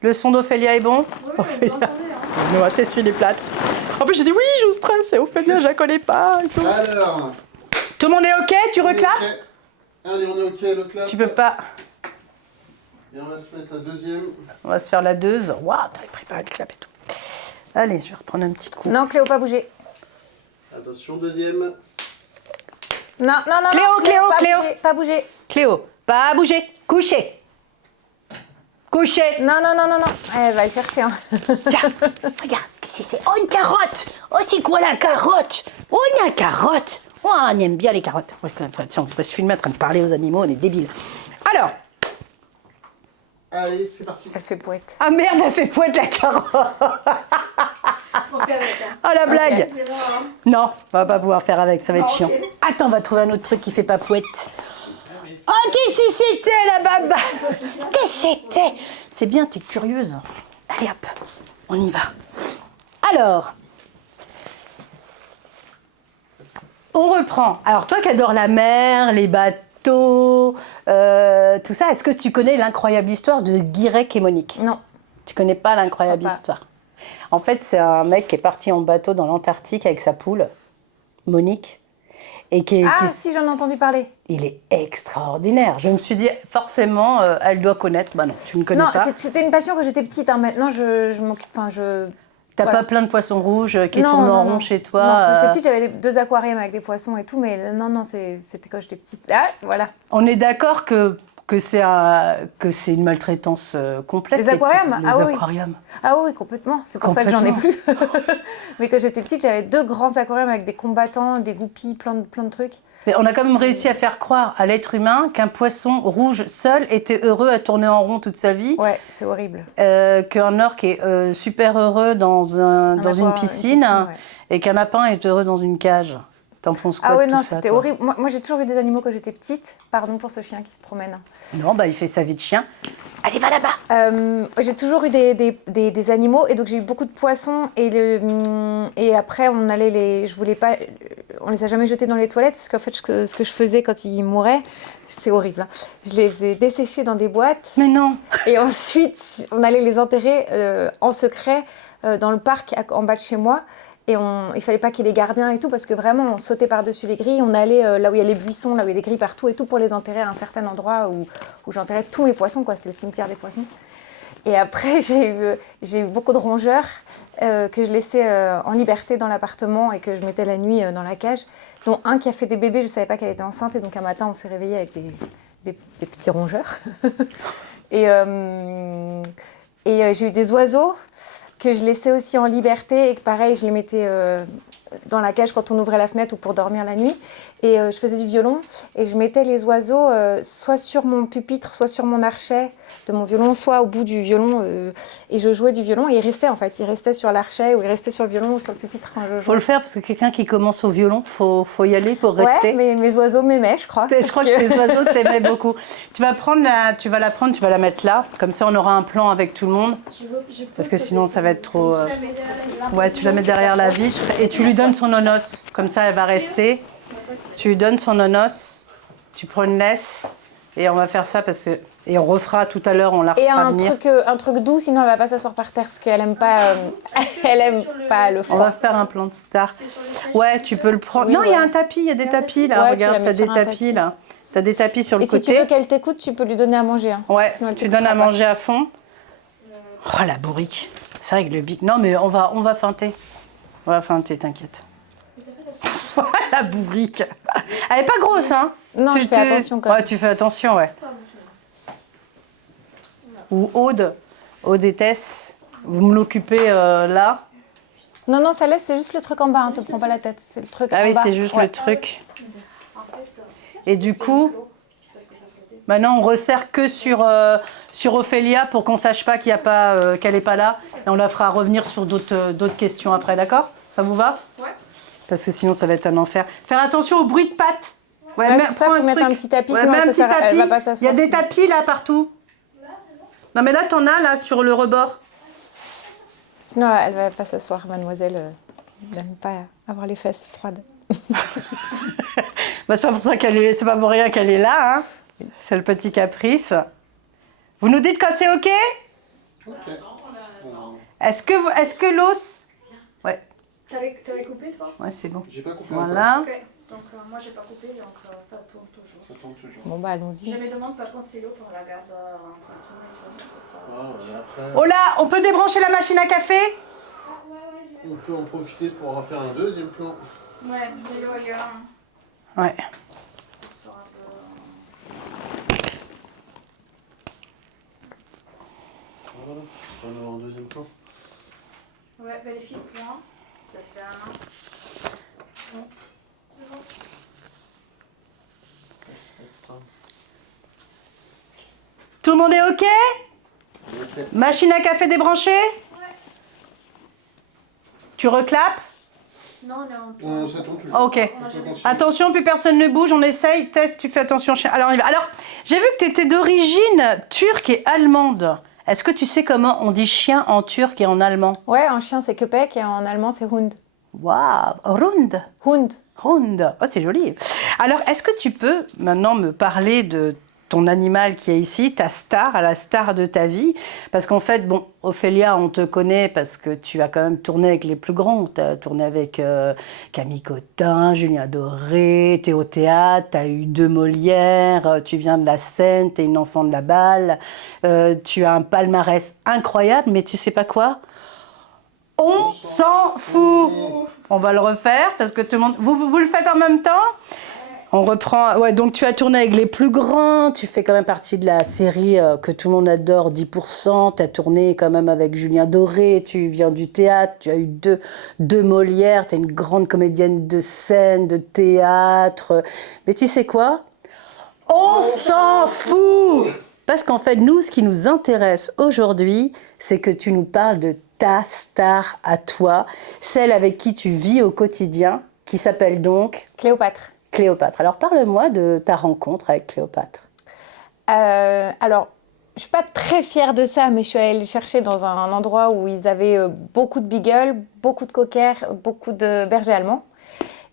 Le son d'Ophélia est bon? Oui, Ophélia. vous entendez, hein. On va t'essuyer les plates. En plus, j'ai dit oui, je stresse, et Ophélia, je la connais pas. Et tout. Alors, Tout le monde est OK? Tu on est reclapes? OK. Allez, on est OK, le clap. Tu peux pas. Et on va se mettre la deuxième. On va se faire la 2. Waouh, t'avais préparé le clap et tout. Allez, je vais reprendre un petit coup. Non, Cléo, pas bouger. Attention, deuxième. Non, non, non, Cléo, non, Cléo, pas Cléo. bouger, pas bouger. Cléo, pas bouger. Coucher. Coucher. Non, non, non, non, non. Elle va le chercher. Hein. Tiens, regarde, qu'est-ce que c'est? Oh, une carotte! Oh, c'est quoi la carotte? Oh, une carotte! Oh, on aime bien les carottes. Enfin, tiens, on pourrait se filmer en train de parler aux animaux, on est débiles. Alors, Allez, c'est parti. Elle fait poète. ah merde, elle fait poète la carotte! On fait avec, hein. Oh, la blague! C'est bon, hein. Non, on va pas pouvoir faire avec, ça va être Ah, chiant. ok. Attends, on va trouver un autre truc qui fait pas poète. Oh, qu'est-ce que c'était la baba? Qu'est-ce que c'était? C'est bien, t'es curieuse. Allez hop, on y va. Alors, on reprend. Alors, toi qui adores la mer, les bateaux, tout ça, est-ce que tu connais l'incroyable histoire de Guirec et Monique? Non. Tu connais pas l'incroyable crois pas. histoire? En fait, c'est un mec qui est parti en bateau dans l'Antarctique avec sa poule, Monique, et Ah, si, j'en ai entendu parler. il est extraordinaire. Je me suis dit, forcément, elle doit connaître. Bah non, tu ne connais Non, pas. c'était une passion quand j'étais petite. Hein. Maintenant, je m'occupe. Enfin, T'as voilà. pas plein de poissons rouges qui Non, tournent en non, rond non. chez toi? Non, quand j'étais petite, j'avais 2 aquariums avec des poissons et tout, mais non, c'était quand j'étais petite. Ah, voilà. On est d'accord que c'est une maltraitance complète. Les aquariums? Les Ah oui, oui. aquariums. Ah oui, complètement. C'est pour ça que j'en ai plus. Mais quand j'étais petite, j'avais 2 grands aquariums avec des combattants, des goupies, plein de trucs. Mais on a quand même réussi à faire croire à l'être humain qu'un poisson rouge seul était heureux à tourner en rond toute sa vie. Ouais, c'est horrible. Qu'un orque est super heureux dans une aquarium, piscine, ouais. et qu'un lapin est heureux dans une cage. T'en penses quoi Ah ouais, de non, tout ça, c'était toi? horrible. Moi, j'ai toujours eu des animaux quand j'étais petite. Pardon pour ce chien qui se promène. Non, bah il fait sa vie de chien. Allez, va là-bas. J'ai toujours eu des animaux et donc j'ai eu beaucoup de poissons et après je voulais pas, on les a jamais jetés dans les toilettes parce qu'en fait ce que je faisais quand ils mouraient, c'est horrible. Hein. Je les faisais dessécher dans des boîtes Mais non. et ensuite on allait les enterrer en secret dans le parc en bas de chez moi. Et il fallait pas qu'il y ait les gardiens et tout, parce que vraiment, on sautait par-dessus les grilles, on allait là où il y a les buissons, là où il y a des grilles partout et tout, pour les enterrer à un certain endroit où j'enterrais tous mes poissons, quoi. C'était le cimetière des poissons. Et après, j'ai eu beaucoup de rongeurs que je laissais en liberté dans l'appartement et que je mettais la nuit dans la cage, dont un qui a fait des bébés, je ne savais pas qu'elle était enceinte, et donc un matin, on s'est réveillé avec des petits rongeurs. et j'ai eu des oiseaux que je laissais aussi en liberté et que pareil, je les mettais dans la cage quand on ouvrait la fenêtre ou pour dormir la nuit. Et je faisais du violon et je mettais les oiseaux soit sur mon pupitre, soit sur mon archet de mon violon, soit au bout du violon. Et je jouais du violon et ils restaient en fait. Ils restaient sur l'archet ou ils restaient sur le violon ou sur le pupitre quand je jouais. Faut le faire parce que quelqu'un qui commence au violon, faut y aller pour rester. Ouais, mais mes oiseaux m'aimaient, je crois. Je crois que tes oiseaux t'aimaient beaucoup. Tu vas la mettre là. Comme ça, on aura un plan avec tout le monde. Parce que sinon, ça va être trop... Ouais, tu la mets derrière la vitre et tu lui donnes son nonos. Comme ça, elle va rester. Tu lui donnes son nonos. Tu prends une laisse. Et on va faire ça parce que... Et on refera tout à l'heure, on la refera venir. Et un truc doux, sinon elle va pas s'asseoir par terre parce qu'elle aime pas, elle aime pas le froid. On va faire un plan de star. Ouais, tu peux le prendre. Oui, non, il ouais. y a un tapis, il y a des tapis là. Ouais, regarde, tu la mets t'as des sur un tapis tapis. là. T'as des tapis sur le Et si côté. tu veux qu'elle t'écoute, tu peux lui donner à manger. Hein. Ouais, Sinon, elle tu donnes à t'écoutera pas. manger à fond. Oh la bourrique. C'est vrai que le bic. Non, mais on va feinter. On va feinter, t'inquiète. La bourrique. Elle est pas grosse, hein. Non, je fais attention quand même. Ouais, tu fais attention, ouais. Ou Aude et Tess, vous me l'occupez là. Non, ça laisse, c'est juste le truc en bas, hein, te prends pas la tête. C'est le truc Ah en oui, bas. c'est juste Ouais. le truc. Et du coup, maintenant on resserre que sur Ophélia pour qu'on sache pas qu'elle est pas là. Et on la fera revenir sur d'autres questions après, d'accord? Ça vous va? Ouais. Parce que sinon ça va être un enfer. Faire attention au bruit de pattes. Ouais, c'est pour ça qu'il faut mettre un petit tapis, sinon mets un ça petit sert à- elle va tapis. pas Il y s'asseoir. a des tapis là partout. Non mais là t'en as là sur le rebord. Sinon elle va pas s'asseoir, mademoiselle. Elle n'aime pas avoir les fesses froides. Bah, c'est pas pour ça c'est pas pour rien qu'elle est là, hein. C'est le petit caprice. Vous nous dites quand c'est ok? Ok. Est-ce que l'os... Ouais, T'avais coupé toi? ouais, c'est bon. J'ai pas coupé. Voilà. Ok. Donc moi j'ai pas coupé, donc ça tourne toujours. Ça tombe toujours. Bon, bah, allons-y. Je me demande par contre si l'autre on la garde en train de tourner, tu vois, c'est ça. Ah, ouais, après, Oh là, on peut débrancher la machine à café? on peut en profiter pour en faire un deuxième plan. Ouais, mais là il y a Ouais. histoire Voilà. On va avoir un deuxième plan. Ouais, vérifie le point. Ça se fait un. Bon. C'est bon. Extra. Tout le monde est OK? Ok. Machine à café débranchée? Tu reclapes? Non, on est en point. Ça tourne toujours. OK. On a On peut jamais continuer. Attention, plus personne ne bouge, on essaye, test, tu fais attention. Alors, on y va. Alors, j'ai vu que tu étais d'origine turque et allemande. Est-ce que tu sais comment on dit chien en turc et en allemand? Ouais, en chien, c'est Köpek et en allemand, c'est Hund. Waouh, Rund. Hund. Rund. Oh, c'est joli. Alors, est-ce que tu peux maintenant me parler de ton animal qui est ici, ta star, la star de ta vie? Parce qu'en fait, bon, Ophélia, on te connaît parce que tu as quand même tourné avec les plus grands. Tu as tourné avec Camille Cotin, Julien Doré, tu es au théâtre, tu as eu 2 Molières, tu viens de la Seine, tu es une enfant de la balle, tu as un palmarès incroyable, mais tu sais pas quoi? On s'en fout. On va le refaire parce que tout le monde... Vous le faites en même temps? On reprend... Ouais, donc tu as tourné avec les plus grands, tu fais quand même partie de la série que tout le monde adore, 10%. Tu as tourné quand même avec Julien Doré, tu viens du théâtre, tu as eu deux Molières, tu es une grande comédienne de scène, de théâtre. Mais tu sais quoi? On s'en fout! Parce qu'en fait, nous, ce qui nous intéresse aujourd'hui, c'est que tu nous parles de ta star à toi, celle avec qui tu vis au quotidien, qui s'appelle donc Cléopâtre. Cléopâtre. Alors parle-moi de ta rencontre avec Cléopâtre. Alors, je suis pas très fière de ça, mais je suis allée les chercher dans un endroit où ils avaient beaucoup de beagles, beaucoup de cockers, beaucoup de bergers allemands.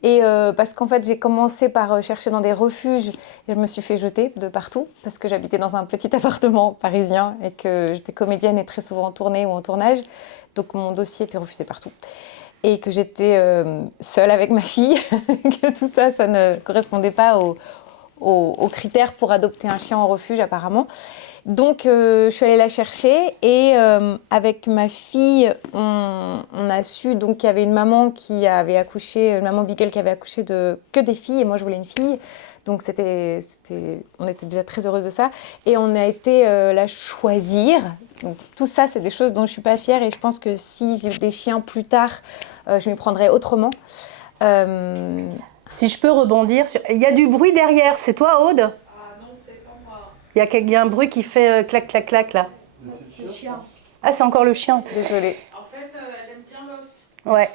Et parce qu'en fait, j'ai commencé par chercher dans des refuges et je me suis fait jeter de partout parce que j'habitais dans un petit appartement parisien et que j'étais comédienne et très souvent en tournée ou en tournage. Donc mon dossier était refusé partout. Et que j'étais seule avec ma fille, que tout ça, ça ne correspondait pas aux critères pour adopter un chien en refuge apparemment. Donc je suis allée la chercher et avec ma fille, on a su donc qu'il y avait une maman qui avait accouché, une maman beagle qui avait accouché de que des filles et moi je voulais une fille. Donc on était déjà très heureuse de ça et on a été la choisir. Donc tout ça, c'est des choses dont je suis pas fière et je pense que si j'ai des chiens plus tard, je m'y prendrai autrement. Si je peux rebondir, il y a du bruit derrière, c'est toi Aude? Ah non, c'est pas moi. Il y a un bruit qui fait clac, clac, clac là. C'est le chien. Ah, c'est encore le chien. Désolée. En fait, elle aime bien l'os. Ouais.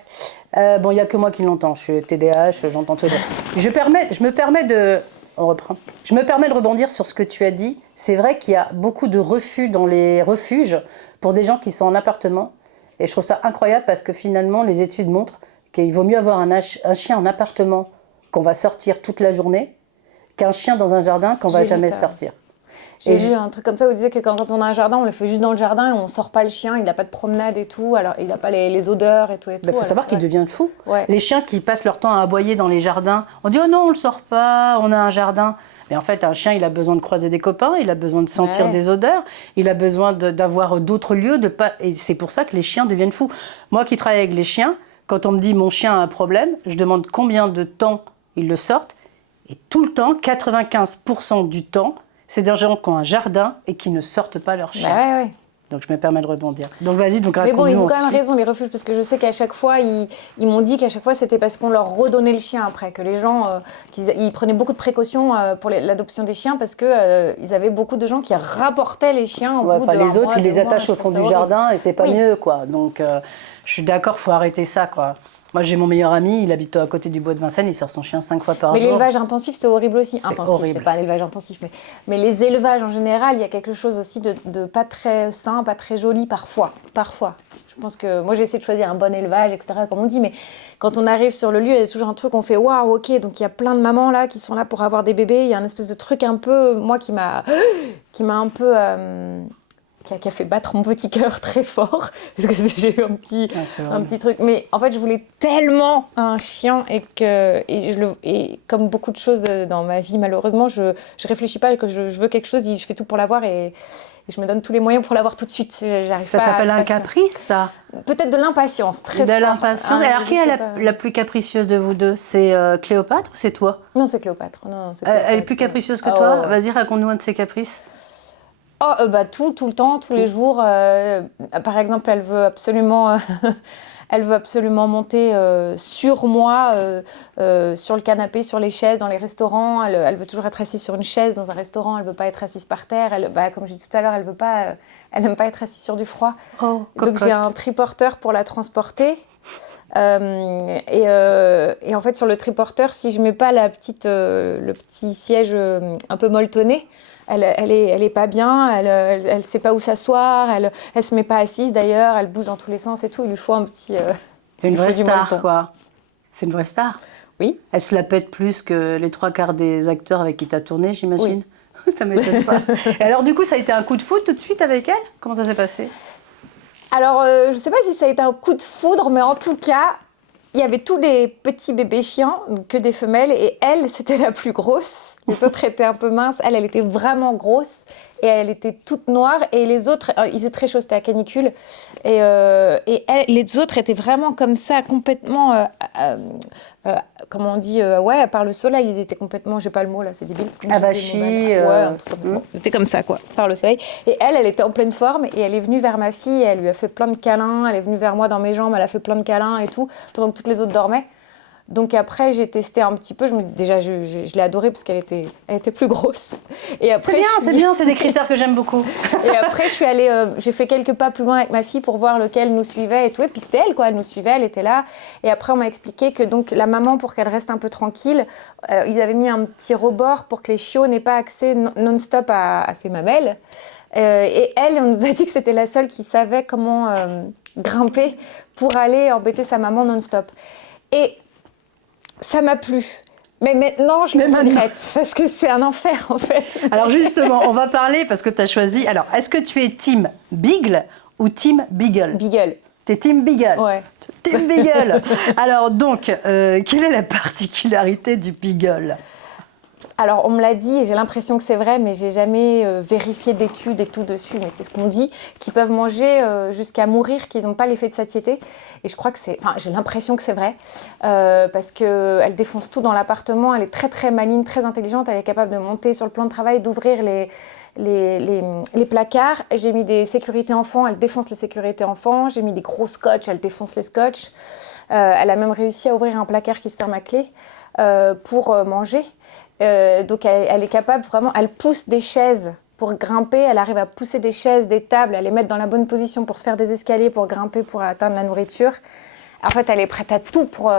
Bon, il n'y a que moi qui l'entends. Je suis TDAH, j'entends tout. Je me permets de... On reprend. Je me permets de rebondir sur ce que tu as dit. C'est vrai qu'il y a beaucoup de refus dans les refuges pour des gens qui sont en appartement. Et je trouve ça incroyable parce que finalement, les études montrent qu'il vaut mieux avoir un chien en appartement qu'on va sortir toute la journée qu'un chien dans un jardin qu'on va J'ai vu jamais ça. sortir. J'ai lu un truc comme ça où il disait que quand on a un jardin, on le fait juste dans le jardin et on sort pas le chien, il n'a pas de promenade et tout, alors il n'a pas les odeurs et tout. Il faut savoir qu'il devient fou. Ouais. Les chiens qui passent leur temps à aboyer dans les jardins, on dit « Oh non, on le sort pas, on a un jardin ». Mais en fait, un chien, il a besoin de croiser des copains, il a besoin de sentir des odeurs, il a besoin d'avoir d'autres lieux. Et c'est pour ça que les chiens deviennent fous. Moi qui travaille avec les chiens, quand on me dit « Mon chien a un problème », je demande combien de temps ils le sortent. Et tout le temps, 95% du temps, c'est des gens qui ont un jardin et qui ne sortent pas leur chien. Bah ouais. Donc je me permets de rebondir. Donc vas-y, donc Mais bon, raconte-nous ils ont quand même ensuite. raison, les refuges, parce que je sais qu'à chaque fois, ils m'ont dit qu'à chaque fois, c'était parce qu'on leur redonnait le chien après, que les gens, ils prenaient beaucoup de précautions pour l'adoption des chiens, parce que ils avaient beaucoup de gens qui rapportaient les chiens au Ouais, bout enfin, de un les autres, mois, ils 2 les mois. attachent Je au trouve fond ça du horrible. jardin et c'est pas Oui. mieux, quoi. Donc je suis d'accord, faut arrêter ça, quoi. Moi, j'ai mon meilleur ami, il habite à côté du bois de Vincennes, il sort son chien 5 fois par Mais jour. l'élevage intensif, c'est horrible aussi. C'est Intensif, horrible. c'est pas l'élevage intensif, mais les élevages en général, il y a quelque chose aussi de pas très sain, pas très joli parfois. Parfois. Je pense que moi, j'ai essayé de choisir un bon élevage, etc., comme on dit, mais quand on arrive sur le lieu, il y a toujours un truc, on fait waouh, ok, donc il y a plein de mamans là qui sont là pour avoir des bébés. Il y a un espèce de truc un peu, moi, qui m'a un peu qui a fait battre mon petit cœur très fort, parce que j'ai eu un petit truc. Mais en fait, je voulais tellement un chien et comme beaucoup de choses dans ma vie, malheureusement, je réfléchis pas, que je veux quelque chose, je fais tout pour l'avoir et je me donne tous les moyens pour l'avoir tout de suite. Ça s'appelle un caprice, ça? Peut-être de l'impatience, très fort. De l'impatience. Alors, qui est la plus capricieuse de vous deux? C'est Cléopâtre ou c'est toi? Non, c'est Cléopâtre. Non, c'est Cléopâtre. Elle est plus capricieuse que toi? Vas-y, raconte-nous un de ses caprices. Tout le temps, tous les jours. Par exemple, elle veut absolument monter sur moi, sur le canapé, sur les chaises, dans les restaurants. Elle veut toujours être assise sur une chaise dans un restaurant. Elle veut pas être assise par terre. Comme j'ai dit tout à l'heure, elle n'aime pas être assise sur du froid. Donc j'ai un triporteur pour la transporter. Et en fait, sur le triporteur, si je mets pas le petit siège un peu molletonné, elle est pas bien, elle sait pas où s'asseoir, elle se met pas assise d'ailleurs, elle bouge dans tous les sens et tout. Il lui faut un petit. C'est une vraie star, quoi. C'est une vraie star. Oui. Elle se la pète plus que les 3/4 des acteurs avec qui tu as tourné, j'imagine. Oui. Ça m'étonne pas. Et alors, du coup, ça a été un coup de foudre tout de suite avec elle? Comment ça s'est passé? Alors, je sais pas si ça a été un coup de foudre, mais en tout cas, il y avait tous les petits bébés chiens, que des femelles, et elle, c'était la plus grosse. Les autres étaient un peu minces. Elle était vraiment grosse et elle était toute noire. Et les autres, il faisait très chaud, c'était la canicule. Et les autres étaient vraiment comme ça, complètement, comment on dit, par le soleil. Ils étaient complètement, j'ai pas le mot là, c'est débile. Abachis. Un truc comme ça. C'était comme ça, quoi, par le soleil. Et elle était en pleine forme et elle est venue vers ma fille. Elle lui a fait plein de câlins. Elle est venue vers moi dans mes jambes. Elle a fait plein de câlins et tout, pendant que toutes les autres dormaient. Donc après, j'ai testé un petit peu. Déjà, je l'ai adorée parce qu'elle était plus grosse. Et après, c'est bien, c'est des critères que j'aime beaucoup. Et après, je suis allée, j'ai fait quelques pas plus loin avec ma fille pour voir lequel nous suivait et tout. Et puis c'était elle, quoi. Elle nous suivait, elle était là. Et après, on m'a expliqué que donc la maman, pour qu'elle reste un peu tranquille, ils avaient mis un petit rebord pour que les chiots n'aient pas accès non-stop à ses mamelles. Et elle, on nous a dit que c'était la seule qui savait comment grimper pour aller embêter sa maman non-stop. Et ça m'a plu. Mais maintenant, je me regrette, parce que c'est un enfer, en fait. Alors justement, on va parler, parce que tu as choisi... Alors, est-ce que tu es team Beagle ou team Beagle? Beagle. T'es team Beagle? Ouais. Team Beagle. Alors donc, quelle est la particularité du Beagle? Alors, on me l'a dit et j'ai l'impression que c'est vrai, mais j'ai jamais vérifié d'études et tout dessus. Mais c'est ce qu'on dit, qu'ils peuvent manger jusqu'à mourir, qu'ils n'ont pas l'effet de satiété. Et je crois que c'est... Enfin, j'ai l'impression que c'est vrai, parce qu'elle défonce tout dans l'appartement. Elle est très, très maligne, très intelligente. Elle est capable de monter sur le plan de travail, d'ouvrir les placards. J'ai mis des sécurités enfants, elle défonce les sécurités enfants. J'ai mis des gros scotch, elle défonce les scotch. Elle a même réussi à ouvrir un placard qui se ferme à clé pour manger. Donc elle est capable vraiment, elle pousse des chaises pour grimper, elle arrive à pousser des chaises, des tables, à les mettre dans la bonne position pour se faire des escaliers, pour grimper, pour atteindre la nourriture. En fait, elle est prête à tout pour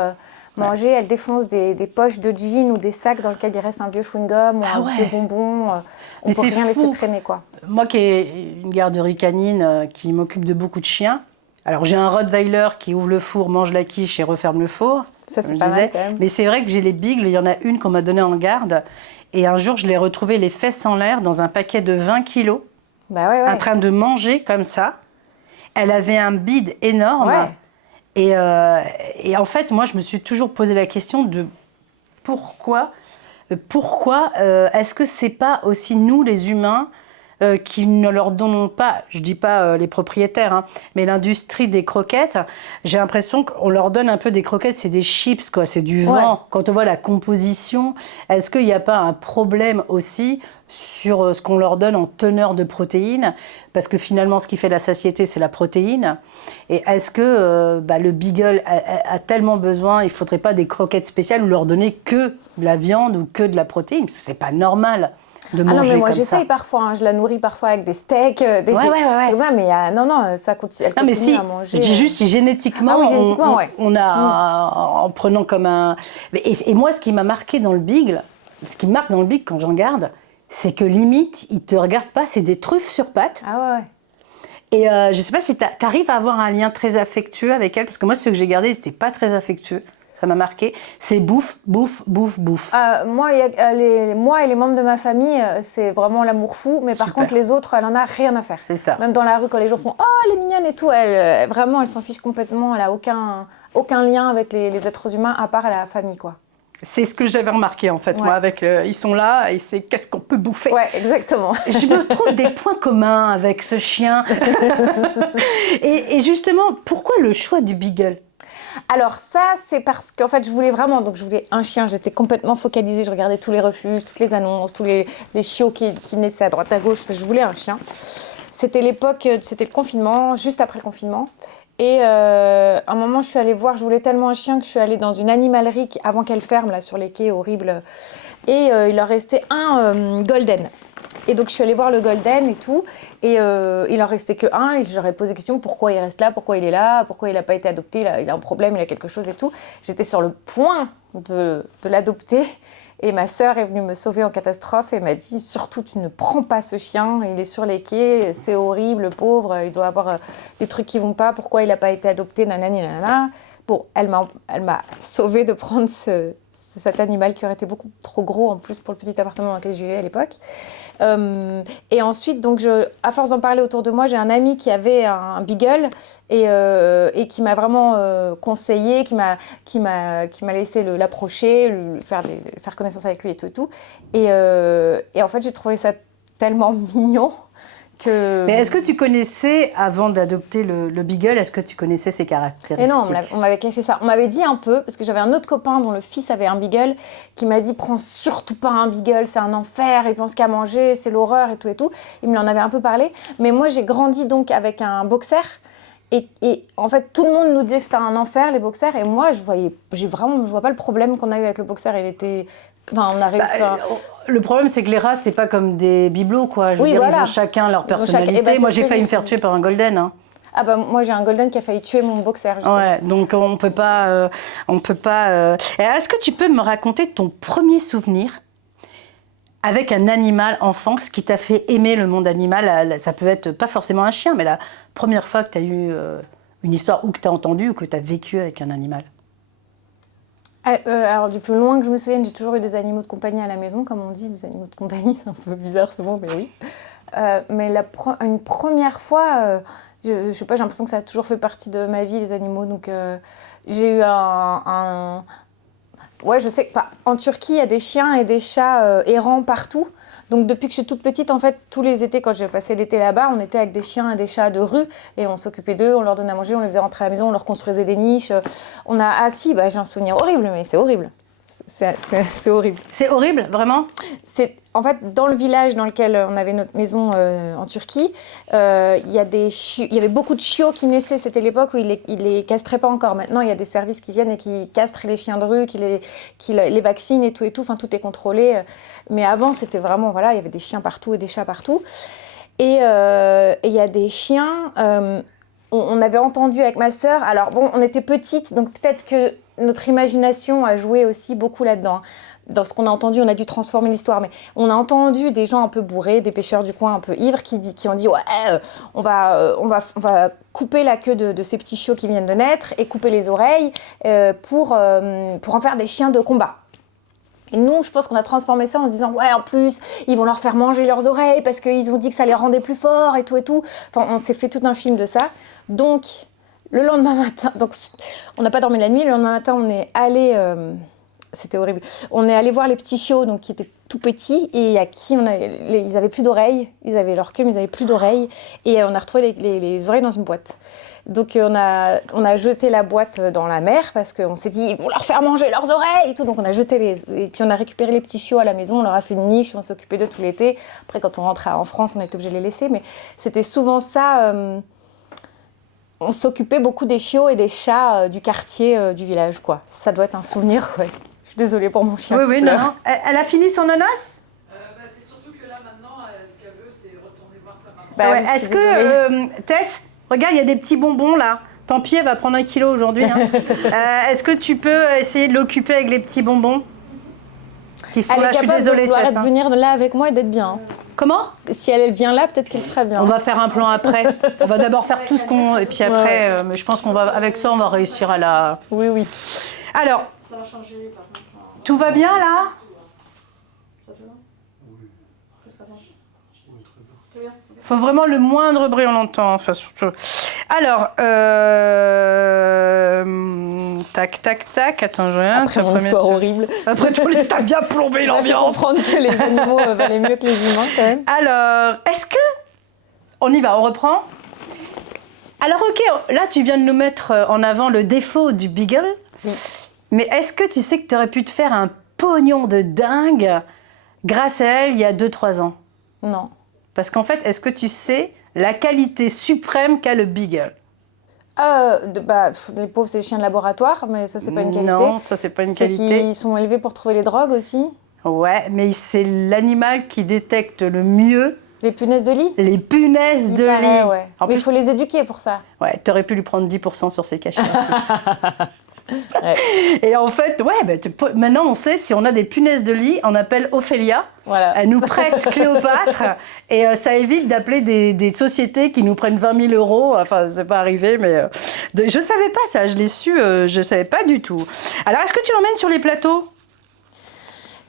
manger. Elle défonce des poches de jeans ou des sacs dans lesquels il reste un vieux chewing-gum ou un vieux bonbon. On ne peut rien laisser traîner, quoi. Moi qui ai une garderie canine qui m'occupe de beaucoup de chiens, alors j'ai un Rottweiler qui ouvre le four, mange la quiche et referme le four. Ça, c'est pas mal quand même. Mais c'est vrai que j'ai les Beagles, il y en a une qu'on m'a donnée en garde. Et un jour, je l'ai retrouvée les fesses en l'air dans un paquet de 20 kilos, en train de manger comme ça. Elle avait un bide énorme. Ouais. Et en fait, moi, je me suis toujours posé la question de pourquoi est-ce que c'est pas aussi nous, les humains, qui ne leur donnons pas, je dis pas les propriétaires, hein, mais l'industrie des croquettes, j'ai l'impression qu'on leur donne un peu des croquettes, c'est des chips, quoi, c'est du vent. Quand on voit la composition, est-ce qu'il n'y a pas un problème aussi sur ce qu'on leur donne en teneur de protéines? Parce que finalement, ce qui fait la satiété, c'est la protéine. Et est-ce que le Beagle a tellement besoin, il ne faudrait pas des croquettes spéciales ou leur donner que de la viande ou que de la protéine? C'est pas normal. Ah non, mais moi j'essaye parfois, hein. Je la nourris parfois avec des steaks, des ouais. Mais ça continue, elle continue à manger. Je dis juste si génétiquement, on a, en prenant comme un... Et moi, ce qui m'a marqué dans le Beagle, ce qui me marque dans le Beagle quand j'en garde, c'est que limite, ils te regardent pas, c'est des truffes sur pattes. Ah ouais. Et je sais pas si tu arrives à avoir un lien très affectueux avec elle, parce que moi, ceux que j'ai gardés, ils n'étaient pas très affectueux. ça m'a marqué. C'est bouffe, bouffe, bouffe, bouffe. Moi et les membres de ma famille, c'est vraiment l'amour fou. Mais par contre, les autres, elle en a rien à faire. C'est ça. Même dans la rue, quand les gens font « Oh, elle est mignonne » et tout, elle s'en fiche complètement. Elle a aucun lien avec les êtres humains, à part la famille, quoi. C'est ce que j'avais remarqué en fait, moi, avec ils sont là et c'est qu'est-ce qu'on peut bouffer. Ouais, exactement. Je me trouve des points communs avec ce chien. et justement, pourquoi le choix du beagle? Alors ça, c'est parce qu'en fait, je voulais un chien. J'étais complètement focalisée. Je regardais tous les refuges, toutes les annonces, tous les chiots qui naissaient à droite à gauche. Je voulais un chien. C'était le confinement, juste après le confinement. Et à un moment, je suis allée voir, je voulais tellement un chien que je suis allée dans une animalerie avant qu'elle ferme, là, sur les quais, horrible. Et il leur restait un golden. Et donc, je suis allée voir le golden et tout. Et il en restait que un. Et j'aurais posé la question, pourquoi il reste là, pourquoi il est là, pourquoi il n'a pas été adopté, il a un problème, il a quelque chose et tout. J'étais sur le point de l'adopter. Et ma sœur est venue me sauver en catastrophe et m'a dit « Surtout, tu ne prends pas ce chien, il est sur les quais, c'est horrible, le pauvre, il doit avoir des trucs qui ne vont pas, pourquoi il n'a pas été adopté, nanani, nanana. » Bon, elle m'a sauvée de prendre cet animal qui aurait été beaucoup trop gros en plus pour le petit appartement dans lequel je vivais à l'époque. Et ensuite, donc à force d'en parler autour de moi, j'ai un ami qui avait un beagle et qui m'a vraiment conseillé, qui m'a laissé l'approcher, faire connaissance avec lui et tout. Et en fait, j'ai trouvé ça tellement mignon. Mais est-ce que tu connaissais, avant d'adopter le beagle, est-ce que tu connaissais ses caractéristiques? Et non, on m'avait caché ça. On m'avait dit un peu, parce que j'avais un autre copain dont le fils avait un beagle, qui m'a dit « Prends surtout pas un beagle, c'est un enfer, il pense qu'à manger, c'est l'horreur et tout et tout. » Il me en avait un peu parlé. Mais moi, j'ai grandi donc avec un boxer. Et en fait, tout le monde nous disait que c'était un enfer, les boxers. Et moi, je vois pas le problème qu'on a eu avec le boxer. Il était... Enfin, on arrive... Le problème, c'est que les races, c'est pas comme des bibelots, quoi. Je veux dire, ils ont chacun leur personnalité. Moi, j'ai failli me faire tuer par un golden. Hein. Ah bah, moi, j'ai un golden qui a failli tuer mon boxer, justement. Ouais, donc on peut pas... Est-ce que tu peux me raconter ton premier souvenir avec un animal enfant, ce qui t'a fait aimer le monde animal? Ça peut être pas forcément un chien, mais la première fois que tu as eu une histoire ou que tu as entendu ou que tu as vécu avec un animal. Alors, du plus loin que je me souvienne, j'ai toujours eu des animaux de compagnie à la maison, comme on dit, des animaux de compagnie, c'est un peu bizarre ce mot, mais oui. Mais une première fois, je sais pas, j'ai l'impression que ça a toujours fait partie de ma vie, les animaux. Donc, j'ai eu ouais, je sais que en Turquie, il y a des chiens et des chats errants partout. Donc depuis que je suis toute petite, en fait, tous les étés, quand j'ai passé l'été là-bas, on était avec des chiens et des chats de rue et on s'occupait d'eux, on leur donnait à manger, on les faisait rentrer à la maison, on leur construisait des niches. J'ai un souvenir horrible, mais c'est horrible. C'est horrible. C'est horrible, vraiment? En fait, dans le village dans lequel on avait notre maison en Turquie, il y avait beaucoup de chiots qui naissaient. C'était l'époque où ils les castraient pas encore. Maintenant, il y a des services qui viennent et qui castrent les chiens de rue, qui les vaccinent et tout. Enfin, tout est contrôlé. Mais avant, c'était vraiment, voilà, il y avait des chiens partout et des chats partout. Et il y a des chiens... on avait entendu avec ma sœur... Alors bon, on était petites, donc peut-être que notre imagination a joué aussi beaucoup là-dedans. Dans ce qu'on a entendu, on a dû transformer l'histoire, mais on a entendu des gens un peu bourrés, des pêcheurs du coin un peu ivres, qui ont dit « Ouais, on va couper la queue de ces petits chiots qui viennent de naître et couper les oreilles pour en faire des chiens de combat. » Et nous, je pense qu'on a transformé ça en se disant « Ouais, en plus, ils vont leur faire manger leurs oreilles parce qu'ils ont dit que ça les rendait plus forts et tout et tout. » Enfin, on s'est fait tout un film de ça. Donc, le lendemain matin, on n'a pas dormi la nuit. Le lendemain matin, on est allé... C'était horrible. On est allé voir les petits chiots qui étaient tout petits et à qui ils avaient plus d'oreilles. Ils avaient leur queue, mais ils avaient plus d'oreilles. Et on a retrouvé les oreilles dans une boîte. Donc on a jeté la boîte dans la mer parce qu'on s'est dit ils vont leur faire manger leurs oreilles et tout. Donc on a jeté et puis on a récupéré les petits chiots à la maison. On leur a fait une niche. On s'est occupé d'eux tout l'été. Après quand on rentrait en France, on était obligé de les laisser. Mais c'était souvent ça. On s'occupait beaucoup des chiots et des chats du quartier, du village, quoi. Ça doit être un souvenir, quoi. Je suis désolée pour mon chien. Oui, non. Elle a fini son ananas? C'est surtout que là, maintenant, ce qu'elle veut, c'est retourner voir sa maman. Oui, est-ce que, Tess, regarde, il y a des petits bonbons, là. Tant pis, elle va prendre 1 kilo aujourd'hui. Hein. Est-ce que tu peux essayer de l'occuper avec les petits bonbons qui sont là? Je suis désolée, elle est capable Tess, de venir là avec moi et d'être bien. Comment? Si elle vient là, peut-être qu'elle sera bien. On va faire un plan après. On va d'abord faire tout ce qu'on... Et puis après, mais je pense avec ça, on va réussir à la... Oui. Alors, Ça va changer par contre. Tout va bien là? Ça te va? Oui, Qu'est-ce que ça marche? oui, très bien. Très bien. Faut vraiment le moindre bruit on entend. Enfin, surtout. Alors, tac, tac, tac. Attends, je regarde. Après mon histoire horrible. Après, t'as bien plombé Tu m'as fait l'ambiance. comprendre que les animaux valaient mieux que les humains quand même. Alors, est-ce que... On y va, on reprend. Alors, ok, là, tu viens de nous mettre en avant le défaut du Beagle. Oui. Mais est-ce que tu sais que tu aurais pu te faire un pognon de dingue grâce à elle il y a 2-3 ans? Non. Parce qu'en fait, est-ce que tu sais la qualité suprême qu'a le Beagle? Les pauvres, c'est des chiens de laboratoire, mais ça, c'est pas une qualité. Non, ça, c'est pas une C'est qualité. qu'ils sont élevés pour trouver les drogues aussi. Ouais, mais c'est l'animal qui détecte le mieux Les punaises de lit. les punaises Il de paraît, lit. ouais. En Mais il plus, faut les éduquer pour ça. ouais, t'aurais pu lui prendre 10% sur ses cachets. en plus. Ouais. Et en fait, ouais, maintenant on sait, si on a des punaises de lit, on appelle Ophélia. Voilà. Elle nous prête Cléopâtre et ça évite d'appeler des sociétés qui nous prennent 20 000 euros. Enfin, c'est pas arrivé, mais je savais pas ça, je l'ai su, je savais pas du tout. Alors, est-ce que tu l'emmènes sur les plateaux?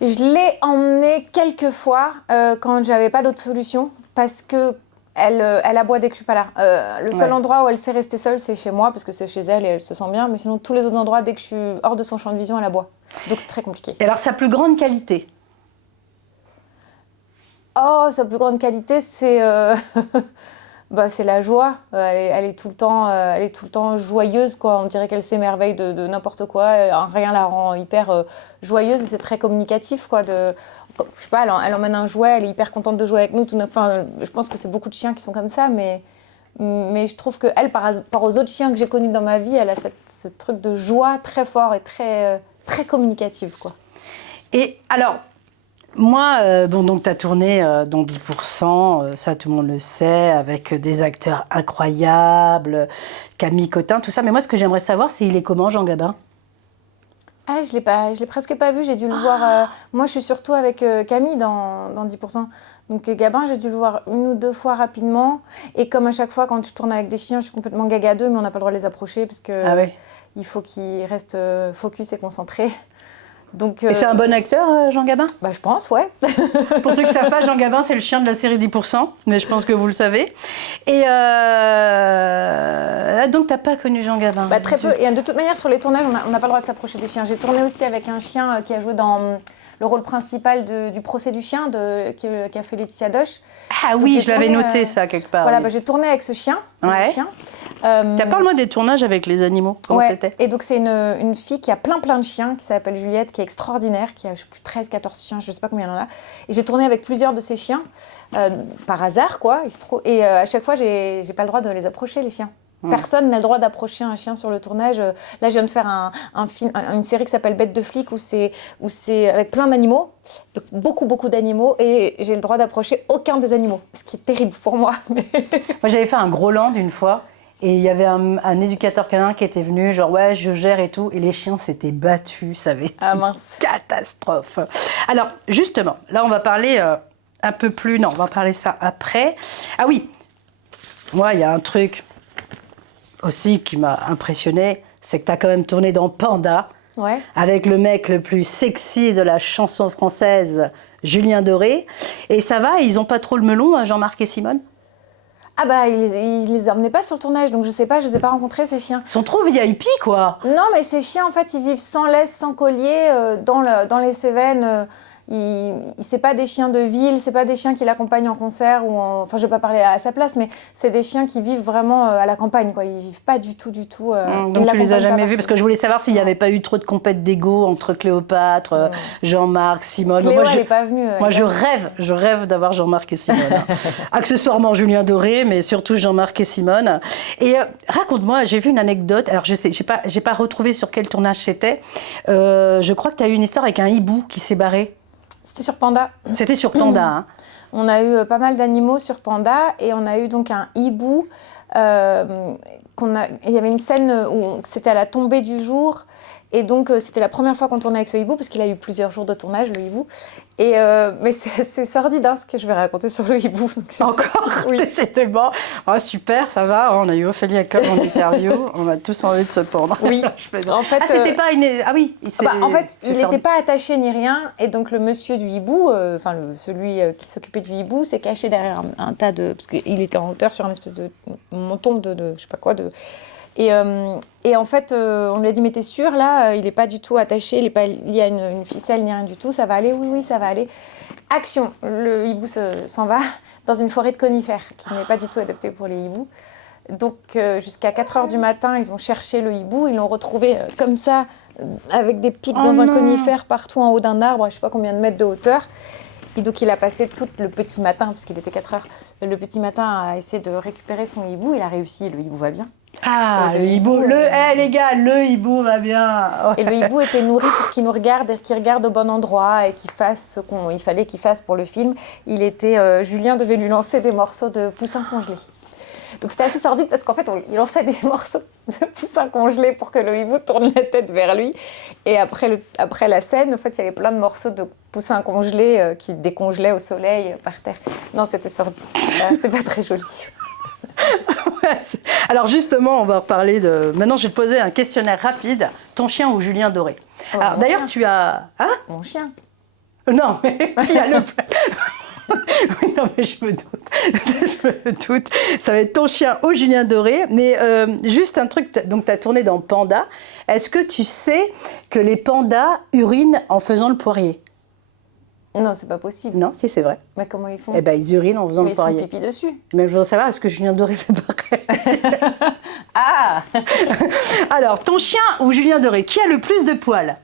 Je l'ai emmenée quelques fois quand j'avais pas d'autre solution parce que elle aboie dès que je suis pas là. Le seul endroit où elle sait rester seule, c'est chez moi parce que c'est chez elle et elle se sent bien. Mais sinon, tous les autres endroits, dès que je suis hors de son champ de vision, elle aboie. Donc c'est très compliqué. Et alors, sa plus grande qualité? Oh, sa plus grande qualité, c'est c'est la joie. Elle est tout le temps joyeuse, quoi. On dirait qu'elle s'émerveille de n'importe quoi. Rien la rend hyper joyeuse et c'est très communicatif, quoi. Je sais pas, elle emmène un jouet, elle est hyper contente de jouer avec nous. Je pense que c'est beaucoup de chiens qui sont comme ça, mais je trouve qu'elle, par rapport aux autres chiens que j'ai connus dans ma vie, elle a ce truc de joie très fort et très, très communicative, quoi. Et alors, moi, donc tu as tourné dans 10%, ça tout le monde le sait, avec des acteurs incroyables, Camille Cotin, tout ça. Mais moi, ce que j'aimerais savoir, c'est il est comment, Jean Gabin? Ah, je l'ai presque pas vu, j'ai dû le voir. Moi, je suis surtout avec Camille dans 10%. Donc, Gabin, j'ai dû le voir 1 ou 2 fois rapidement. Et comme à chaque fois, quand je tourne avec des chiens, je suis complètement gagadeux, mais on n'a pas le droit de les approcher parce que il faut qu'ils restent focus et concentrés. Donc, Et c'est un bon acteur, Jean Gabin? Bah, je pense, ouais. Pour ceux qui ne savent pas, Jean Gabin, c'est le chien de la série 10%, mais je pense que vous le savez. Et donc, tu n'as pas connu Jean Gabin? Bah, très peu. Et de toute manière, sur les tournages, on n'a pas le droit de s'approcher des chiens. J'ai tourné aussi avec un chien qui a joué dans le rôle principal du procès du chien qui a fait Laetitia Doche. Ah Donc, oui, je l'avais noté ça quelque part. Voilà, oui. j'ai tourné avec ce chien. Ouais. Parle-moi des tournages avec les animaux, comment c'était? Et donc c'est une fille qui a plein de chiens, qui s'appelle Juliette, qui est extraordinaire, qui a je sais plus 13-14 chiens, je sais pas combien il en a. Et j'ai tourné avec plusieurs de ces chiens, par hasard quoi. Et à chaque fois, j'ai pas le droit de les approcher, les chiens. Personne n'a le droit d'approcher un chien sur le tournage. Là, je viens de faire une série qui s'appelle Bête de flic où c'est avec plein d'animaux, beaucoup d'animaux, et j'ai le droit d'approcher aucun des animaux, ce qui est terrible pour moi. Moi, j'avais fait un gros land une fois, et il y avait un éducateur canin qui était venu, genre ouais, je gère et tout, et les chiens s'étaient battus, ça avait été une catastrophe. Alors, justement, là, on va parler un peu plus... Non, on va parler ça après. Ah oui, moi, il y a un truc aussi qui m'a impressionné, c'est que tu as quand même tourné dans Panda, avec le mec le plus sexy de la chanson française, Julien Doré. Et ça va, ils ont pas trop le melon, Jean-Marc et Simone? Ah bah, ils les emmenaient pas sur le tournage, donc je sais pas, je les ai pas rencontrés, ces chiens. Ils sont trop VIP, quoi. Non, mais ces chiens, en fait, ils vivent sans laisse, sans collier, dans les Cévennes. C'est pas des chiens de ville, c'est pas des chiens qui l'accompagnent en concert enfin, je vais pas parler à sa place, mais c'est des chiens qui vivent vraiment à la campagne, quoi. Ils vivent pas du tout. Donc tu les as jamais vus, parce que je voulais savoir s'il n'y avait pas eu trop de compètes d'ego entre Cléopâtre, Jean-Marc, Simone. Cléo, elle est pas venue. Moi, je rêve d'avoir Jean-Marc et Simone. Accessoirement Julien Doré, mais surtout Jean-Marc et Simone. Et raconte-moi, j'ai vu une anecdote. Alors je sais, j'ai pas retrouvé sur quel tournage c'était. Je crois que tu as eu une histoire avec un hibou qui s'est barré. C'était sur Panda. C'était sur Panda, hein. On a eu pas mal d'animaux sur Panda et on a eu donc un hibou. Il y avait une scène où c'était à la tombée du jour Et donc, c'était la première fois qu'on tournait avec ce hibou, parce qu'il a eu plusieurs jours de tournage, le hibou. Mais c'est sordide, hein, ce que je vais raconter sur le hibou. Encore. Oui. C'était bon. Oh, super, ça va. On a eu Ophélie Jacob en interview. On a tous envie de se pendre. Oui. En fait, c'était pas une... Ah oui. En fait, il n'était pas attaché ni rien. Et donc, le monsieur du hibou, celui qui s'occupait du hibou, s'est caché derrière un tas de... Parce qu'il était en hauteur sur un espèce de monton de je sais pas quoi, Et en fait, on lui a dit, mais t'es sûr, là, il n'est pas du tout attaché, il n'est pas lié à une ficelle ni rien du tout, ça va aller, oui, ça va aller. Action, le hibou s'en va dans une forêt de conifères, qui n'est pas du tout adaptée pour les hiboux. Donc, jusqu'à 4h du matin, ils ont cherché le hibou, ils l'ont retrouvé comme ça, avec des pics dans un conifère partout en haut d'un arbre, je ne sais pas combien de mètres de hauteur. Et donc, il a passé tout le petit matin, parce qu'il était 4h, le petit matin à essayer de récupérer son hibou. Il a réussi, le hibou va bien. Ah, le hibou. Les gars, le hibou va bien. Ouais. Et le hibou était nourri pour qu'il nous regarde et qu'il regarde au bon endroit et qu'il fasse ce qu'il fallait qu'il fasse pour le film. Julien devait lui lancer des morceaux de poussins congelés. Donc c'était assez sordide parce qu'en fait, il lançait des morceaux de poussins congelés pour que le hibou tourne la tête vers lui. Et après la scène, en fait, il y avait plein de morceaux de poussins congelés qui décongelaient au soleil par terre. Non, c'était sordide. C'est pas très joli. Ouais, alors justement, on va reparler de... Maintenant, je vais te poser un questionnaire rapide. Ton chien ou Julien Doré? Alors d'ailleurs, tu as... Hein? Mon chien. Non, mais qui a le... Oui, non, mais je me doute. Ça va être ton chien ou Julien Doré. Mais juste un truc, donc tu as tourné dans Panda. Est-ce que tu sais que les pandas urinent en faisant le poirier? Non, c'est pas possible. Non, si, c'est vrai. Mais comment ils font? Eh ben, ils urinent en faisant le poirier. Ils font pipi dessus. Mais je voudrais savoir, est-ce que Julien Doré fait pareil? Ah. Alors, ton chien ou Julien Doré, qui a le plus de poils?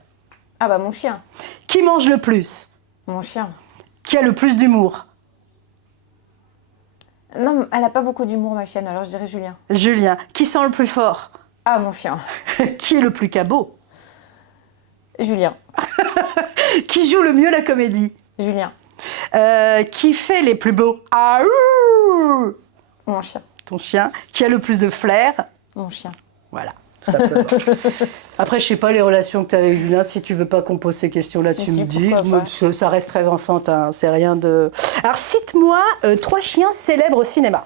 Ah bah mon chien. Qui mange le plus? Mon chien. Qui a le plus d'humour? Non, elle a pas beaucoup d'humour, ma chienne, alors je dirais Julien. Julien. Qui sent le plus fort? Ah, mon chien. Qui est le plus cabot? Julien. Qui joue le mieux la comédie? Julien. Qui fait les plus beaux Aouh! Mon chien. Ton chien. Qui a le plus de flair? Mon chien. Voilà. Ça peut. Après, je sais pas les relations que tu as avec Julien. Si tu veux pas qu'on pose ces questions-là, tu me dis. Ça reste très enfantin. C'est rien de... Alors, cite-moi 3 chiens célèbres au cinéma.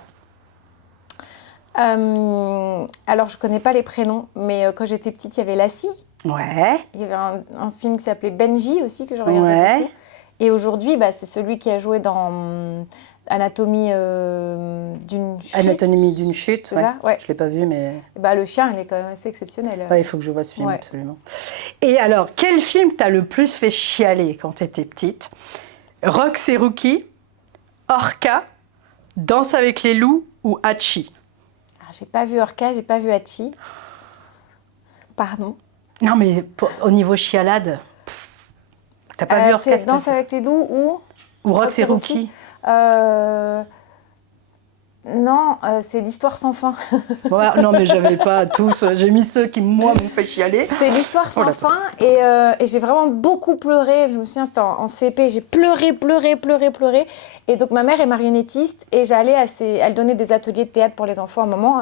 Alors, je connais pas les prénoms, mais quand j'étais petite, il y avait Lassie. Ouais. Il y avait un film qui s'appelait Benji aussi, que je regardais beaucoup. Et aujourd'hui, c'est celui qui a joué dans Anatomie d'une chute. Anatomie d'une chute, c'est ça? Ouais. Je l'ai pas vu, mais... Le chien, il est quand même assez exceptionnel. Ouais, il faut que je vois ce film, absolument. Et alors, quel film t'as le plus fait chialer quand t'étais petite? Rox et Rookie, Orca, Danse avec les loups ou Hachi? Alors, j'ai pas vu Orca, j'ai pas vu Hachi. Pardon. Non, mais au niveau chialade, t'as pas vu Orca? C'est Danse avec les loups ou Rox et Rookie? Non, c'est l'histoire sans fin. Ouais, non, mais j'avais pas tous. J'ai mis ceux qui, moi, m'ont fait chialer. C'est l'histoire sans fin. Et j'ai vraiment beaucoup pleuré. Je me souviens, c'était en CP. J'ai pleuré. Et donc, ma mère est marionnettiste. Et elle donnait des ateliers de théâtre pour les enfants à un moment,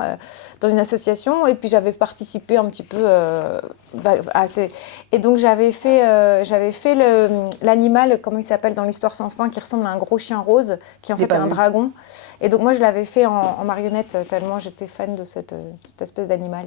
dans une association. Et puis, j'avais participé un petit peu assez. Et donc, j'avais fait l'animal, comment il s'appelle dans l'histoire sans fin, qui ressemble à un gros chien rose, qui en fait est un dragon. Et donc, moi, je l'avais fait en marionnette, tellement j'étais fan de cette espèce d'animal.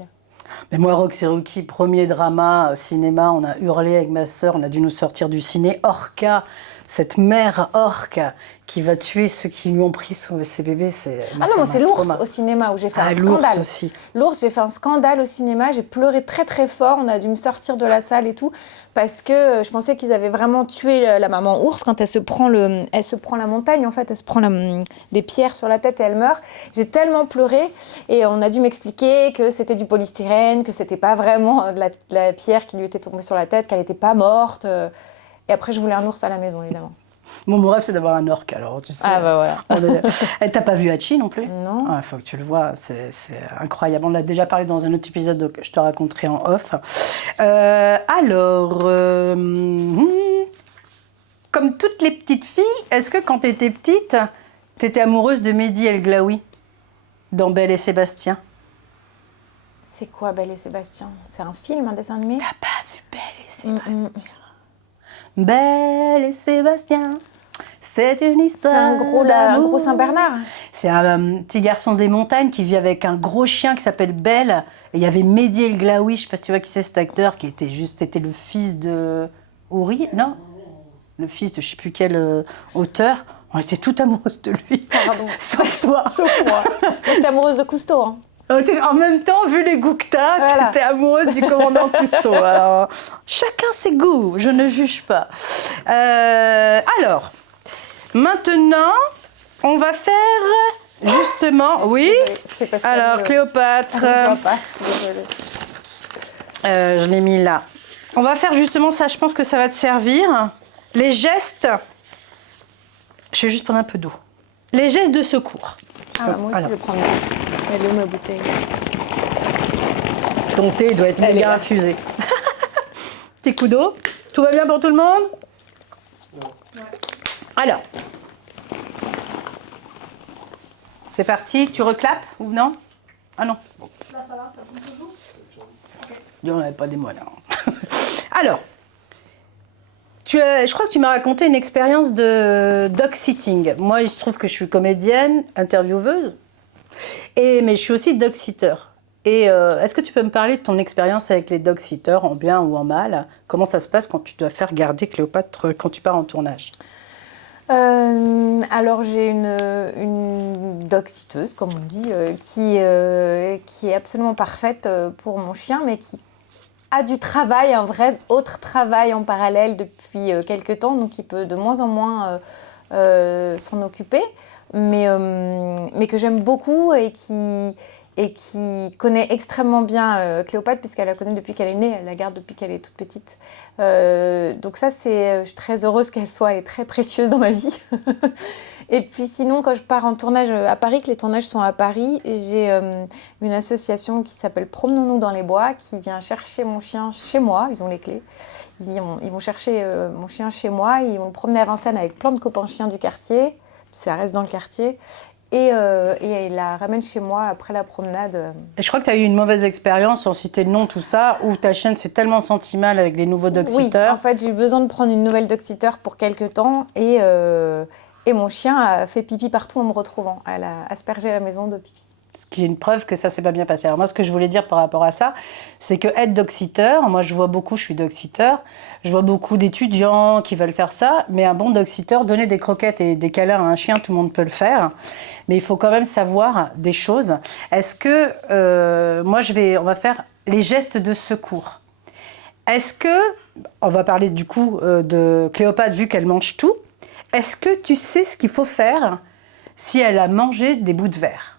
Mais moi, Rox et Rookie, premier drama cinéma, on a hurlé avec ma sœur, on a dû nous sortir du ciné. Orca, cette mère orque qui va tuer ceux qui lui ont pris ses bébés, c'est... Ah non, c'est l'ours au cinéma où j'ai fait un scandale. L'ours aussi. L'ours, j'ai fait un scandale au cinéma, j'ai pleuré très très fort, on a dû me sortir de la salle et tout, parce que je pensais qu'ils avaient vraiment tué la maman ours quand elle se prend la montagne, en fait, elle se prend des pierres sur la tête et elle meurt. J'ai tellement pleuré et on a dû m'expliquer que c'était du polystyrène, que c'était pas vraiment de la pierre qui lui était tombée sur la tête, qu'elle était pas morte. Et après, je voulais un ours à la maison, évidemment. Mon rêve, c'est d'avoir un orque, alors, tu sais. Ah voilà. T'as pas vu Hachi non plus? Non. Il faut que tu le vois, c'est incroyable. On l'a déjà parlé dans un autre épisode que je te raconterai en off. Comme toutes les petites filles, est-ce que quand t'étais petite, t'étais amoureuse de Mehdi El Glaoui dans Belle et Sébastien? C'est quoi Belle et Sébastien? C'est un film, un dessin animé? T'as pas vu Belle et Sébastien? Belle et Sébastien, c'est une histoire. C'est un gros Saint-Bernard. C'est un petit garçon des montagnes qui vit avec un gros chien qui s'appelle Belle. Et il y avait Mehdi El Glaoui, je sais pas si tu vois qui c'est cet acteur, qui était le fils de Houri, non? Le fils de je sais plus quel auteur. On était tout amoureuses de lui. Pardon. Sauf toi. Sauf moi. Moi, j'étais amoureuse de Cousteau. Hein. En même temps, vu les goûts que t'as, Voilà. t'étais amoureuse du commandant Cousteau. Alors, chacun ses goûts, je ne juge pas. Alors, maintenant, on va faire justement... Oui. C'est parce Alors, Cléopâtre, Je vois pas. Désolée. je l'ai mis là. On va faire justement ça, je pense que ça va te servir. Les gestes... Je vais juste prendre un peu d'eau. Les gestes de secours. Ah, moi aussi, Alors. je vais prendre. Elle est où ma bouteille? Ton thé doit être Elle est méga là. infusé. Petit coup d'eau. Tout va bien pour tout le monde? Alors. C'est parti. Tu reclapes ou non? Ah non. Là, ça va, ça tombe toujours. On n'avait pas des mots là. Alors. Je crois que tu m'as raconté une expérience de dog-sitting. Moi, il se trouve que je suis comédienne, intervieweuse, mais je suis aussi dog-sitter. Et est-ce que tu peux me parler de ton expérience avec les dog-sitters, en bien ou en mal? Comment ça se passe quand tu dois faire garder Cléopâtre quand tu pars en tournage? Alors j'ai une dog-sitteuse, comme on dit, qui est absolument parfaite pour mon chien, mais qui a du travail, un vrai autre travail en parallèle depuis quelques temps, donc il peut de moins en moins s'en occuper, mais que j'aime beaucoup et qui connaît extrêmement bien Cléopâtre, puisqu'elle la connaît depuis qu'elle est née, elle la garde depuis qu'elle est toute petite. Donc ça, je suis très heureuse qu'elle soit, elle est très précieuse dans ma vie. Et puis sinon, quand je pars en tournage à Paris, que les tournages sont à Paris, j'ai une association qui s'appelle Promenons-nous dans les bois, qui vient chercher mon chien chez moi, ils ont les clés. Ils vont chercher mon chien chez moi, ils vont le promener à Vincennes avec plein de copains chiens du quartier, ça reste dans le quartier. Et il la ramène chez moi après la promenade. Et je crois que tu as eu une mauvaise expérience, sans citer le nom, tout ça, où ta chienne s'est tellement sentie mal avec les nouveaux dog-sitters. Oui, en fait, j'ai eu besoin de prendre une nouvelle dog-sitter pour quelques temps. Et mon chien a fait pipi partout en me retrouvant. Elle a aspergé la maison de pipi. Ce qui est une preuve que ça s'est pas bien passé. Alors moi, ce que je voulais dire par rapport à ça, c'est que être dog-sitter, moi je suis dog-sitter, je vois beaucoup d'étudiants qui veulent faire ça, mais un bon dog-sitter, donner des croquettes et des câlins à un chien, tout le monde peut le faire, mais il faut quand même savoir des choses. Est-ce que, on va faire les gestes de secours. Est-ce que, on va parler du coup de Cléopâtre vu qu'elle mange tout, est-ce que tu sais ce qu'il faut faire si elle a mangé des bouts de verre?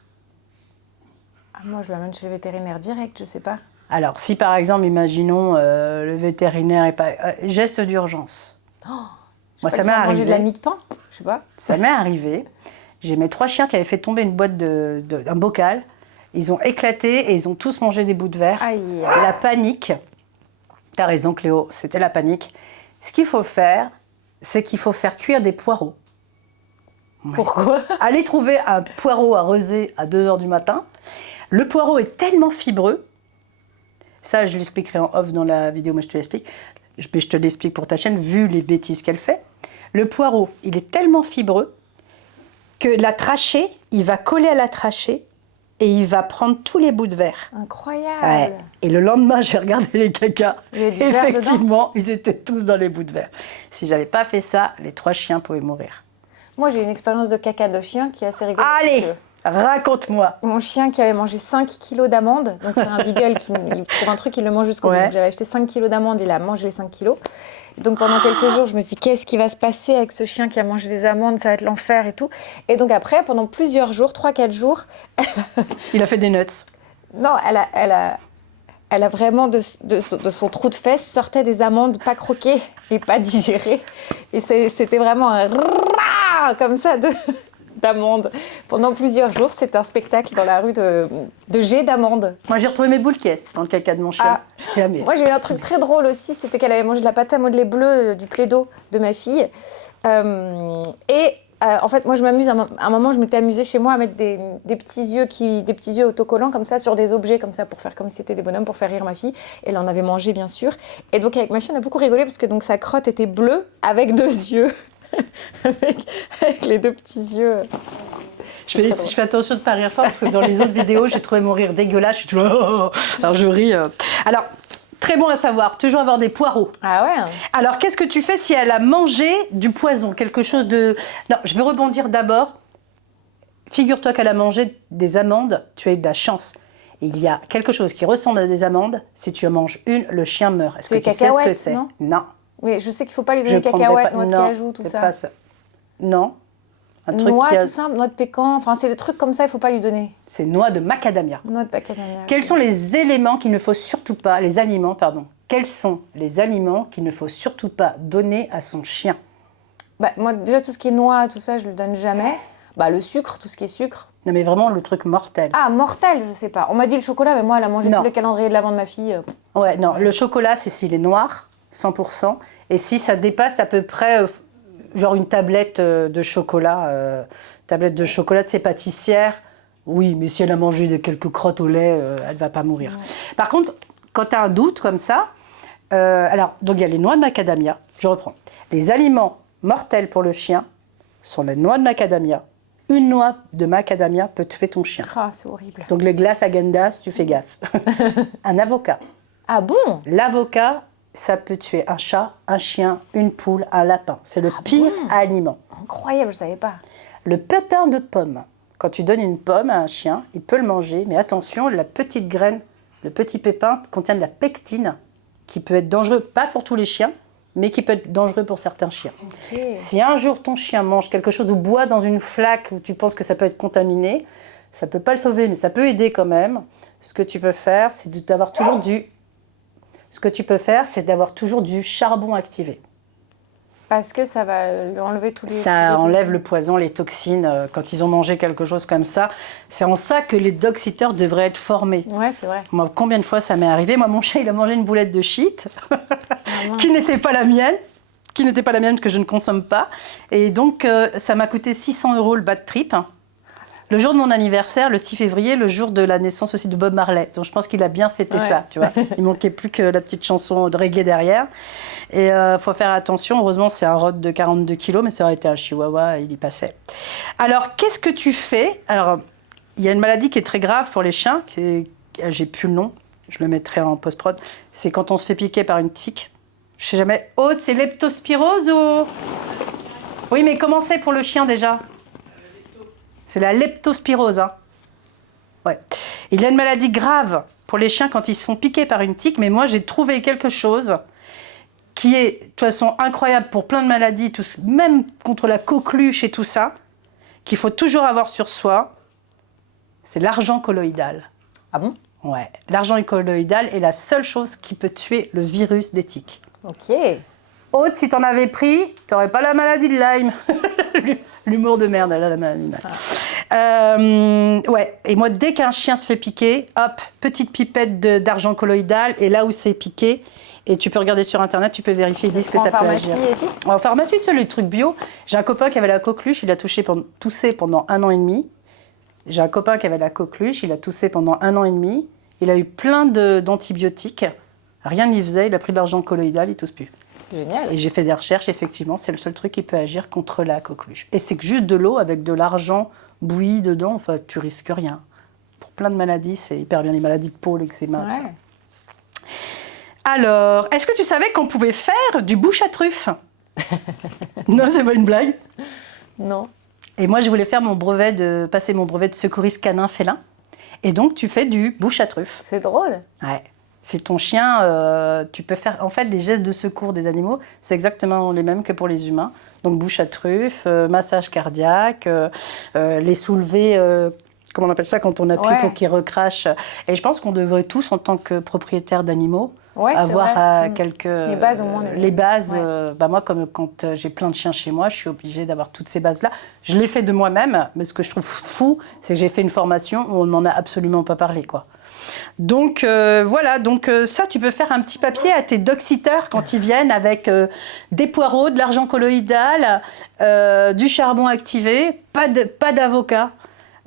Moi, je l'amène chez le vétérinaire direct, je sais pas. Alors, si par exemple, imaginons, le vétérinaire est pas... geste d'urgence. Moi, ça m'est arrivé. Manger de la mie de pain, je sais pas. Ça m'est arrivé. J'ai mes 3 chiens qui avaient fait tomber une boîte d'un bocal. Ils ont éclaté et ils ont tous mangé des bouts de verre. Aïe. La panique. T'as raison, Cléo, c'était la panique. Ce qu'il faut faire, c'est qu'il faut faire cuire des poireaux. Ouais. Pourquoi? Allez trouver un poireau à reuser à 2h du matin. Le poireau est tellement fibreux, ça je l'expliquerai en off dans la vidéo, mais je te l'explique, mais je te l'explique pour ta chaîne, vu les bêtises qu'elle fait. Le poireau, il est tellement fibreux que la trachée, il va coller à la trachée et il va prendre tous les bouts de verre. Incroyable. Ouais. Et le lendemain, j'ai regardé les cacas. Il y avait du verre Effectivement, ils étaient tous dans les bouts de verre. Si j'avais pas fait ça, les 3 chiens pouvaient mourir. Moi, j'ai une expérience de caca de chien qui est assez rigolote. si Allez, tu veux. raconte-moi. Mon chien qui avait mangé 5 kilos d'amandes, donc c'est un beagle qui il trouve un truc, il le mange jusqu'au bout. Ouais. Donc j'avais acheté 5 kilos d'amandes, il a mangé les 5 kilos. Donc pendant quelques jours, je me suis dit, qu'est-ce qui va se passer avec ce chien qui a mangé des amandes, ça va être l'enfer et tout. Et donc après, pendant plusieurs jours, 3-4 jours, Il a fait des nuts. non, elle a vraiment de son trou de fesse sortait des amandes pas croquées et pas digérées. Et c'était vraiment un comme ça d'amandes. Pendant plusieurs jours, c'était un spectacle dans la rue de jets d'amandes. Moi, j'ai retrouvé mes boules caisses dans le caca de mon chien. Ah. J'étais amée. Moi, j'ai eu un truc très drôle aussi, c'était qu'elle avait mangé de la pâte à modeler bleue du Plaido de ma fille. Et En fait, moi, je m'amuse. À un moment, je m'étais amusée chez moi à mettre des petits yeux autocollants comme ça sur des objets comme ça pour faire comme si c'était des bonhommes pour faire rire ma fille. Et là, on avait mangé, bien sûr. Et donc, avec ma fille, on a beaucoup rigolé parce que donc sa crotte était bleue avec 2 yeux, avec les 2 petits yeux. Je fais attention de ne pas rire fort parce que dans les autres vidéos, j'ai trouvé mon rire dégueulasse. Je suis toujours... Oh. Alors, je ris. Alors, très bon à savoir, toujours avoir des poireaux. Ah ouais. Alors, qu'est-ce que tu fais si elle a mangé du poison, quelque chose de... Non, je vais rebondir d'abord. Figure-toi qu'elle a mangé des amandes, tu as eu de la chance. Il y a quelque chose qui ressemble à des amandes. Si tu en manges une, le chien meurt. Est-ce que tu sais ce que c'est? Non. Oui, je sais qu'il ne faut pas lui donner cacahuètes, noix de cajou, tout ça. Pas ça. Non. Un truc noix, tout ça, noix de pécan, enfin c'est des trucs comme ça, il ne faut pas lui donner. C'est noix de macadamia. Noix de macadamia. Quels sont les éléments qu'il ne faut surtout pas, les aliments, pardon. Quels sont les aliments qu'il ne faut surtout pas donner à son chien? Bah, moi, déjà, tout ce qui est noix, tout ça, je ne le donne jamais. Bah, le sucre, tout ce qui est sucre. Non, mais vraiment le truc mortel. Ah, mortel, je sais pas. On m'a dit le chocolat, mais moi, elle a mangé tous les calendriers de l'avant de ma fille. Ouais, non, le chocolat, c'est s'il est noir, 100%. Et si ça dépasse à peu près, genre une tablette de chocolat, de ses pâtissières, oui, mais si elle a mangé quelques crottes au lait, elle ne va pas mourir. Ouais. Par contre, quand tu as un doute comme ça, alors, donc il y a les noix de macadamia, je reprends. Les aliments mortels pour le chien sont les noix de macadamia. Une noix de macadamia peut tuer ton chien. Ah, c'est horrible. Donc les glaces Häagen-Dazs, tu fais gaffe. Un avocat. Ah bon? L'avocat, ça peut tuer un chat, un chien, une poule, un lapin. C'est le pire aliment. Incroyable, je ne savais pas. Le pépin de pomme. Quand tu donnes une pomme à un chien, il peut le manger, mais attention, la petite graine, le petit pépin contient de la pectine qui peut être dangereux, pas pour tous les chiens, mais qui peut être dangereux pour certains chiens. Okay. Si un jour ton chien mange quelque chose ou boit dans une flaque où tu penses que ça peut être contaminé, ça ne peut pas le sauver, mais ça peut aider quand même. Ce que tu peux faire, c'est d'avoir toujours du charbon activé. Parce que ça va lui enlever tous les... Ça enlève le poison, les toxines, quand ils ont mangé quelque chose comme ça. C'est en ça que les dog-sitters devraient être formés. Ouais, c'est vrai. Moi, combien de fois ça m'est arrivé? Moi, mon chien, il a mangé une boulette de shit, qui n'était pas la mienne, que je ne consomme pas. Et donc, ça m'a coûté 600 € le bad trip. Le jour de mon anniversaire, le 6 février, le jour de la naissance aussi de Bob Marley. Donc je pense qu'il a bien fêté ça, tu vois. Il manquait plus que la petite chanson de reggae derrière. Et faut faire attention. Heureusement, c'est un rod de 42 kilos, mais ça aurait été un chihuahua, il y passait. Alors, qu'est-ce que tu fais? Alors, il y a une maladie qui est très grave pour les chiens. J'ai plus le nom. Je le mettrai en post-prod. C'est quand on se fait piquer par une tique. Je sais jamais. Aude, c'est leptospirose ou... Oui, mais comment c'est pour le chien déjà? C'est la leptospirose. Hein. Ouais. Il y a une maladie grave pour les chiens quand ils se font piquer par une tique, mais moi j'ai trouvé quelque chose qui est de toute façon incroyable pour plein de maladies, même contre la coqueluche et tout ça, qu'il faut toujours avoir sur soi. C'est l'argent colloïdal. Ah bon? Ouais. L'argent colloïdal est la seule chose qui peut tuer le virus des tiques. Ok. Aude, si t'en avais pris, t'aurais pas la maladie de Lyme. L'humour de merde, elle a la maladie de Lyme. Ouais, et moi, dès qu'un chien se fait piquer, hop, petite pipette d'argent colloïdal, et là où c'est piqué, et tu peux regarder sur Internet, tu peux vérifier, ils disent que ça peut agir. En pharmacie et tout? En pharmacie, tu sais, les trucs bio. J'ai un copain qui avait la coqueluche, il a toussé pendant 1 an et demi. J'ai un copain qui avait la coqueluche, il a toussé pendant 1 an et demi. Il a eu plein d'antibiotiques, rien n'y faisait, il a pris de l'argent colloïdal, il tousse plus. C'est génial. Et j'ai fait des recherches, effectivement, c'est le seul truc qui peut agir contre la coqueluche. Et c'est que juste de l'eau avec de l'argent bouilli dedans, enfin, tu risques rien. Pour plein de maladies, c'est hyper bien, les maladies de peau, l'eczéma, tout ça. Alors, est-ce que tu savais qu'on pouvait faire du bouche à truffe? Non, c'est pas une blague. Non. Et moi, je voulais faire passer mon brevet de secouriste canin félin. Et donc, tu fais du bouche à truffe. C'est drôle. Ouais. Si ton chien, tu peux faire... En fait, les gestes de secours des animaux, c'est exactement les mêmes que pour les humains. Donc, bouche à truffe, massage cardiaque, les soulever... comment on appelle ça quand on appuie pour qu'ils recrachent. Et je pense qu'on devrait tous, en tant que propriétaires d'animaux, avoir quelques... Les bases, au moins. Les bases, moi, comme quand j'ai plein de chiens chez moi, je suis obligée d'avoir toutes ces bases-là. Je l'ai fait de moi-même, mais ce que je trouve fou, c'est que j'ai fait une formation où on ne m'en a absolument pas parlé, quoi. Donc voilà, donc ça tu peux faire un petit papier à tes dog-sitters quand ils viennent avec des poireaux, de l'argent colloïdal, du charbon activé, pas d'avocat,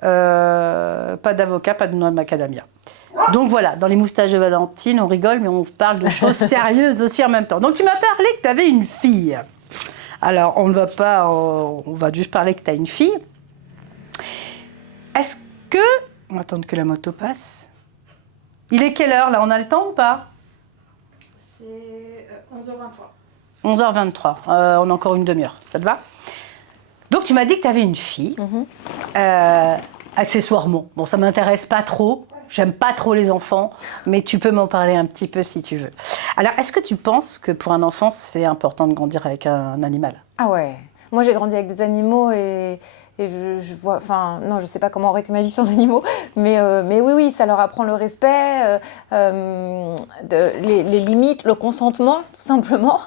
pas de noix de macadamia. Donc voilà, dans les moustaches de Valentine, on rigole, mais on parle de choses sérieuses aussi en même temps. Donc tu m'as parlé que tu avais une fille. Alors on va juste parler que tu as une fille. Est-ce que... On va attendre que la moto passe. Il est quelle heure là? On a le temps ou pas? C'est 11h23. 11h23, on a encore une demi-heure, ça te va? Donc tu m'as dit que tu avais une fille, accessoirement. Bon, ça m'intéresse pas trop, j'aime pas trop les enfants, mais tu peux m'en parler un petit peu si tu veux. Alors, est-ce que tu penses que pour un enfant, c'est important de grandir avec un animal? Ah ouais. Moi, j'ai grandi avec des animaux et je vois... Enfin, non, je sais pas comment aurait été ma vie sans animaux, mais oui, ça leur apprend le respect, les limites, le consentement, tout simplement.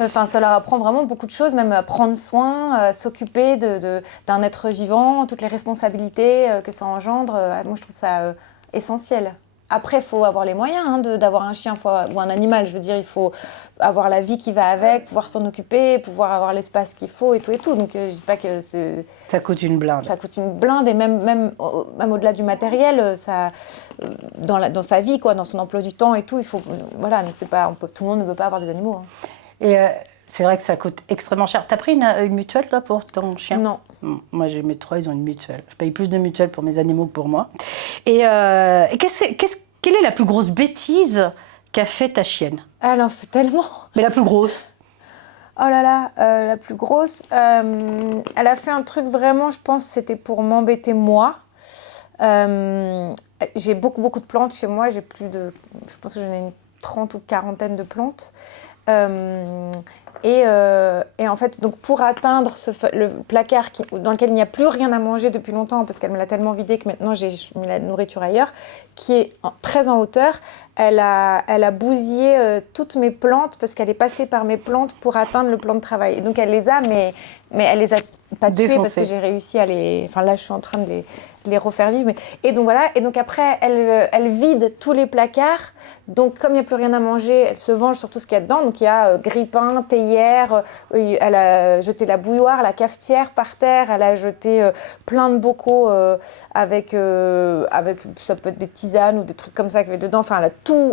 Enfin, ça leur apprend vraiment beaucoup de choses, même à prendre soin, à s'occuper d'un être vivant, toutes les responsabilités que ça engendre. Moi, je trouve ça essentiel. Après, il faut avoir les moyens d'avoir un chien ou un animal. Je veux dire, il faut avoir la vie qui va avec, pouvoir s'en occuper, pouvoir avoir l'espace qu'il faut et tout. Donc, je ne dis pas que c'est... Ça coûte une blinde. Ça coûte une blinde et même au-delà du matériel, ça, dans sa vie, quoi, dans son emploi du temps et tout, il faut... Voilà, donc tout le monde ne peut pas avoir des animaux. Et c'est vrai que ça coûte extrêmement cher. T'as pris une mutuelle, toi, pour ton chien? Non. Moi, j'ai mes 3, ils ont une mutuelle. Je paye plus de mutuelle pour mes animaux que pour moi. Et quelle est la plus grosse bêtise qu'a fait ta chienne? Elle en fait tellement. Mais la plus grosse? Oh là là, la plus grosse. Elle a fait un truc vraiment, je pense, c'était pour m'embêter moi. J'ai beaucoup de plantes chez moi. Je pense que j'en ai une 30 ou 40aine de plantes. Et en fait, donc pour atteindre le placard dans lequel il n'y a plus rien à manger depuis longtemps, parce qu'elle me l'a tellement vidé que maintenant j'ai mis la nourriture ailleurs, qui est très en hauteur, elle a bousillé toutes mes plantes, parce qu'elle est passée par mes plantes pour atteindre le plan de travail. Et donc elle les a, mais elle les a pas tuées, parce que j'ai réussi à les... Enfin là, je suis en train de les refaire vivre. Et donc voilà, et donc après, elle vide tous les placards. Donc comme il n'y a plus rien à manger, elle se venge sur tout ce qu'il y a dedans. Donc il y a grille-pain, théière, elle a jeté la bouilloire, la cafetière par terre, elle a jeté plein de bocaux avec, ça peut être des tisanes ou des trucs comme ça qu'il y avait dedans. Enfin,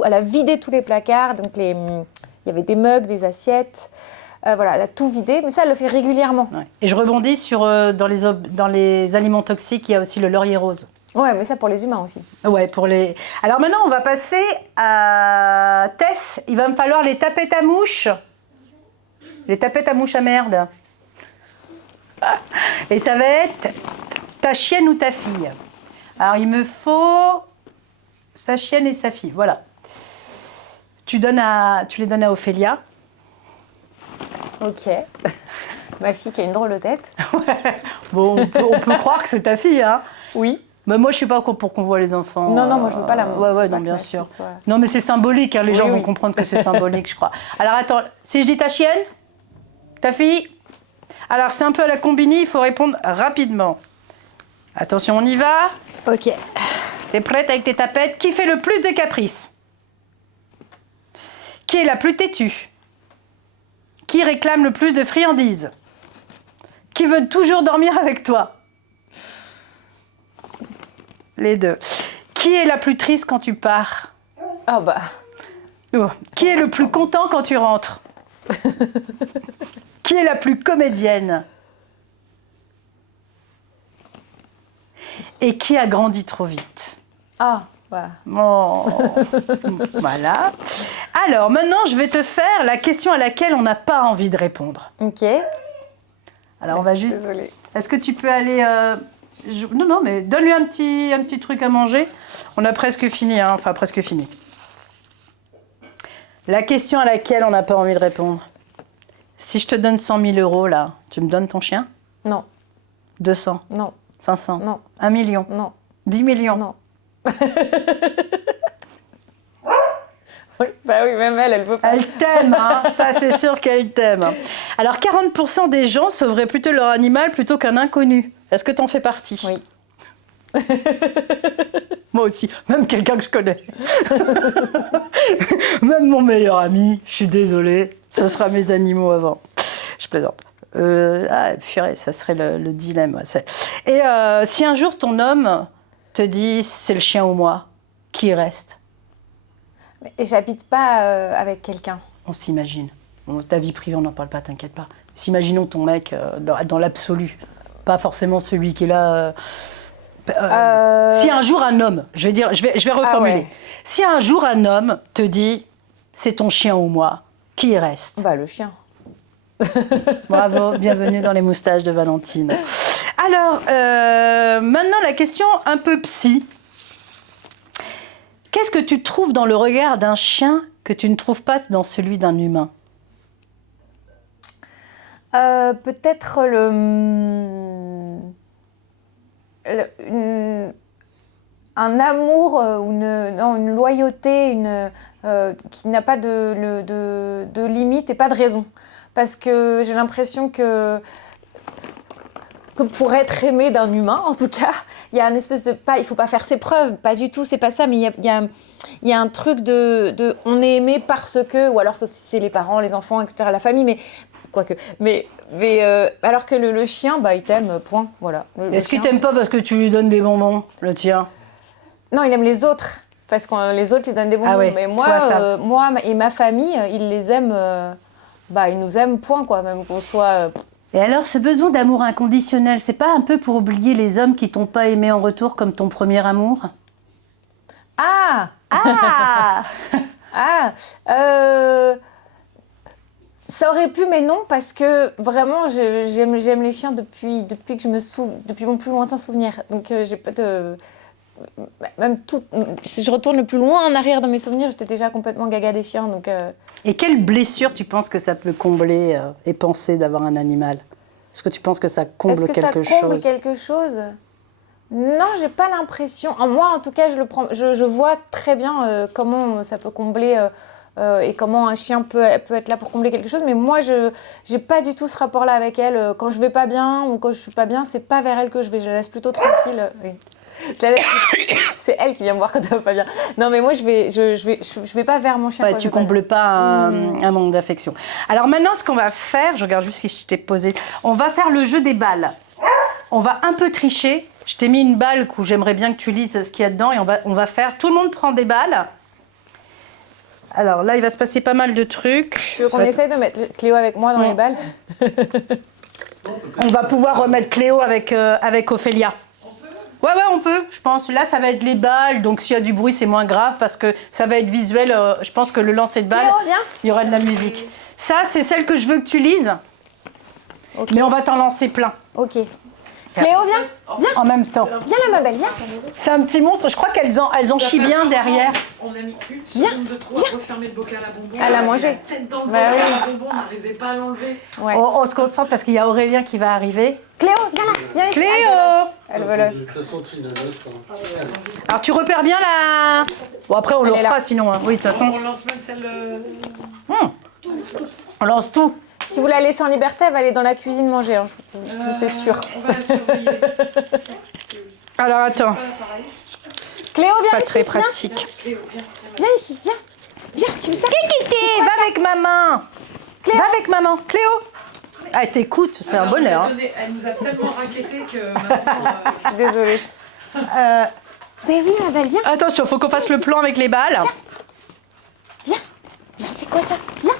elle a vidé tous les placards. Donc il y avait des mugs, des assiettes. Voilà, elle a tout vidé, mais ça, elle le fait régulièrement. Ouais. Et je rebondis sur, dans les aliments toxiques, il y a aussi le laurier rose. Ouais, mais ça pour les humains aussi. Ouais, Alors maintenant, on va passer à Tess. Il va me falloir les tapettes à mouche. Les tapettes à mouche à merde. Et ça va être ta chienne ou ta fille. Alors, il me faut sa chienne et sa fille, voilà. Tu les donnes à Ophélia. Ok. Ma fille qui a une drôle de tête. Bon, on peut croire que c'est ta fille, hein. Oui. Mais moi, je suis pas pour qu'on voit les enfants. Non, moi, je veux pas la montre. Ouais, non, bien sûr. Non, mais c'est symbolique, hein, les gens vont comprendre que c'est symbolique, je crois. Alors, attends, si je dis ta chienne, ta fille, alors c'est un peu à la combini, il faut répondre rapidement. Attention, on y va. Ok. T'es prête avec tes tapettes? Qui fait le plus de caprices? Qui est la plus têtue? Qui réclame le plus de friandises? Qui veut toujours dormir avec toi? Les deux. Qui est la plus triste quand tu pars? Ah bah. Oh. Qui est le plus content quand tu rentres? Qui est la plus comédienne? Et qui a grandi trop vite? Ah, voilà. Oh. Voilà. Alors, maintenant, je vais te faire la question à laquelle on n'a pas envie de répondre. Ok. Alors, on va juste... Désolée. Est-ce que tu peux aller... Non, mais donne-lui un petit truc à manger. On a presque fini, hein. Enfin, presque fini. La question à laquelle on n'a pas envie de répondre. Si je te donne 100 000 euros, là, tu me donnes ton chien? Non. 200? Non. 500? Non. 1 million? Non. 10 millions? Non. Oui, bah oui, même elle peut pas. Elle t'aime, hein. Ça, c'est sûr qu'elle t'aime. Alors, 40% des gens sauveraient plutôt leur animal plutôt qu'un inconnu. Est-ce que t'en fais partie? Oui. Moi aussi, même quelqu'un que je connais. Même mon meilleur ami, je suis désolée, ça sera mes animaux avant. Je plaisante. Purée, ça serait le dilemme. Et si un jour ton homme te dit c'est le chien ou moi, qui reste? Et j'habite pas avec quelqu'un. On s'imagine. Bon, ta vie privée, on n'en parle pas, t'inquiète pas. S'imaginons ton mec dans l'absolu, pas forcément celui qui est là. Si un jour un homme, je vais reformuler. ouais. Si un jour un homme te dit c'est ton chien ou moi, qui y reste? Bah, le chien. Bravo, bienvenue dans les moustaches de Valentine. Alors, maintenant la question un peu psy. Qu'est-ce que tu trouves dans le regard d'un chien que tu ne trouves pas dans celui d'un humain? Peut-être un amour ou une loyauté qui n'a pas de limite et pas de raison. Parce que j'ai l'impression que pour être aimé d'un humain, en tout cas, il y a une espèce de... il ne faut pas faire ses preuves, pas du tout, c'est pas ça, mais il y a un truc de on est aimé parce que, ou alors sauf si c'est les parents, les enfants, etc., la famille, mais quoique. Mais alors que le chien, il t'aime, point, voilà. Est-ce qu'il t'aime pas parce que tu lui donnes des bonbons, le tien? Non, il aime les autres, parce que les autres lui donnent des bonbons. Ah ouais, mais moi et ma famille, ils les aiment, ils nous aiment, point, quoi, même qu'on soit... Et alors, ce besoin d'amour inconditionnel, c'est pas un peu pour oublier les hommes qui t'ont pas aimé en retour comme ton premier amour? Ah ça aurait pu, mais non, parce que vraiment, j'aime les chiens depuis mon plus lointain souvenir. Donc, j'ai pas de... Même tout... Si je retourne le plus loin en arrière dans mes souvenirs, j'étais déjà complètement gaga des chiens, donc... Et quelle blessure tu penses que ça peut combler et penser d'avoir un animal? Est-ce que tu penses que ça comble quelque chose? Est-ce que ça comble quelque chose? Non, j'ai pas l'impression. Moi, en tout cas, je vois très bien comment ça peut combler et comment un chien peut être là pour combler quelque chose. Mais moi, je n'ai pas du tout ce rapport-là avec elle. Quand je vais pas bien ou quand je suis pas bien, c'est pas vers elle que je vais. Je la laisse plutôt tranquille. Oui. C'est elle qui vient me voir quand elle va pas bien. Non, mais moi, je vais pas vers mon chien. Ouais, tu combles pas un manque d'affection. Alors maintenant, ce qu'on va faire, je regarde juste si je t'ai posé. On va faire le jeu des balles. On va un peu tricher. Je t'ai mis une balle où j'aimerais bien que tu lises ce qu'il y a dedans et on va faire. Tout le monde prend des balles. Alors là, il va se passer pas mal de trucs. Tu veux qu'on essaye de mettre Cléo avec moi dans les balles? On va pouvoir remettre Cléo avec Ophélia. Ouais, on peut, je pense. Là, ça va être les balles, donc s'il y a du bruit, c'est moins grave parce que ça va être visuel. Je pense que le lancer de balles, Cléo, viens. Il y aura de la musique. Ça, c'est celle que je veux que tu lises, okay. Mais on va t'en lancer plein. Ok. Cléo, viens. En même temps. Viens là, ma belle, viens. C'est un petit monstre, je crois qu'elles en chient bien derrière. On a mis une seconde de trop à refermer le bocal à bonbons. Elle a mangé. La tête dans le bocal à bonbons, on n'arrivait pas à l'enlever. Ouais. On se concentre parce qu'il y a Aurélien qui va arriver. Cléo, viens là, viens ici. Cléo. Elle volosse. Alors tu repères bien la... Bon après on le refera sinon. Hein. Oui, de toute façon. On lance même celle... On lance tout. Si vous la laissez en liberté, elle va aller dans la cuisine manger, hein, c'est sûr. On va la surveiller. Alors attends. Cléo, viens Pas ici, très pratique. Viens ici, viens. Viens, tu me sers. Va avec maman. Cléo. Va avec maman. Cléo. Ah, elle t'écoute, c'est un bonheur. Hein. Elle nous a tellement raquettés que maintenant... Je suis désolée. Mais oui, ma belle, viens. Attention, faut qu'on fasse le plan avec les balles. Viens, c'est quoi ça? Viens.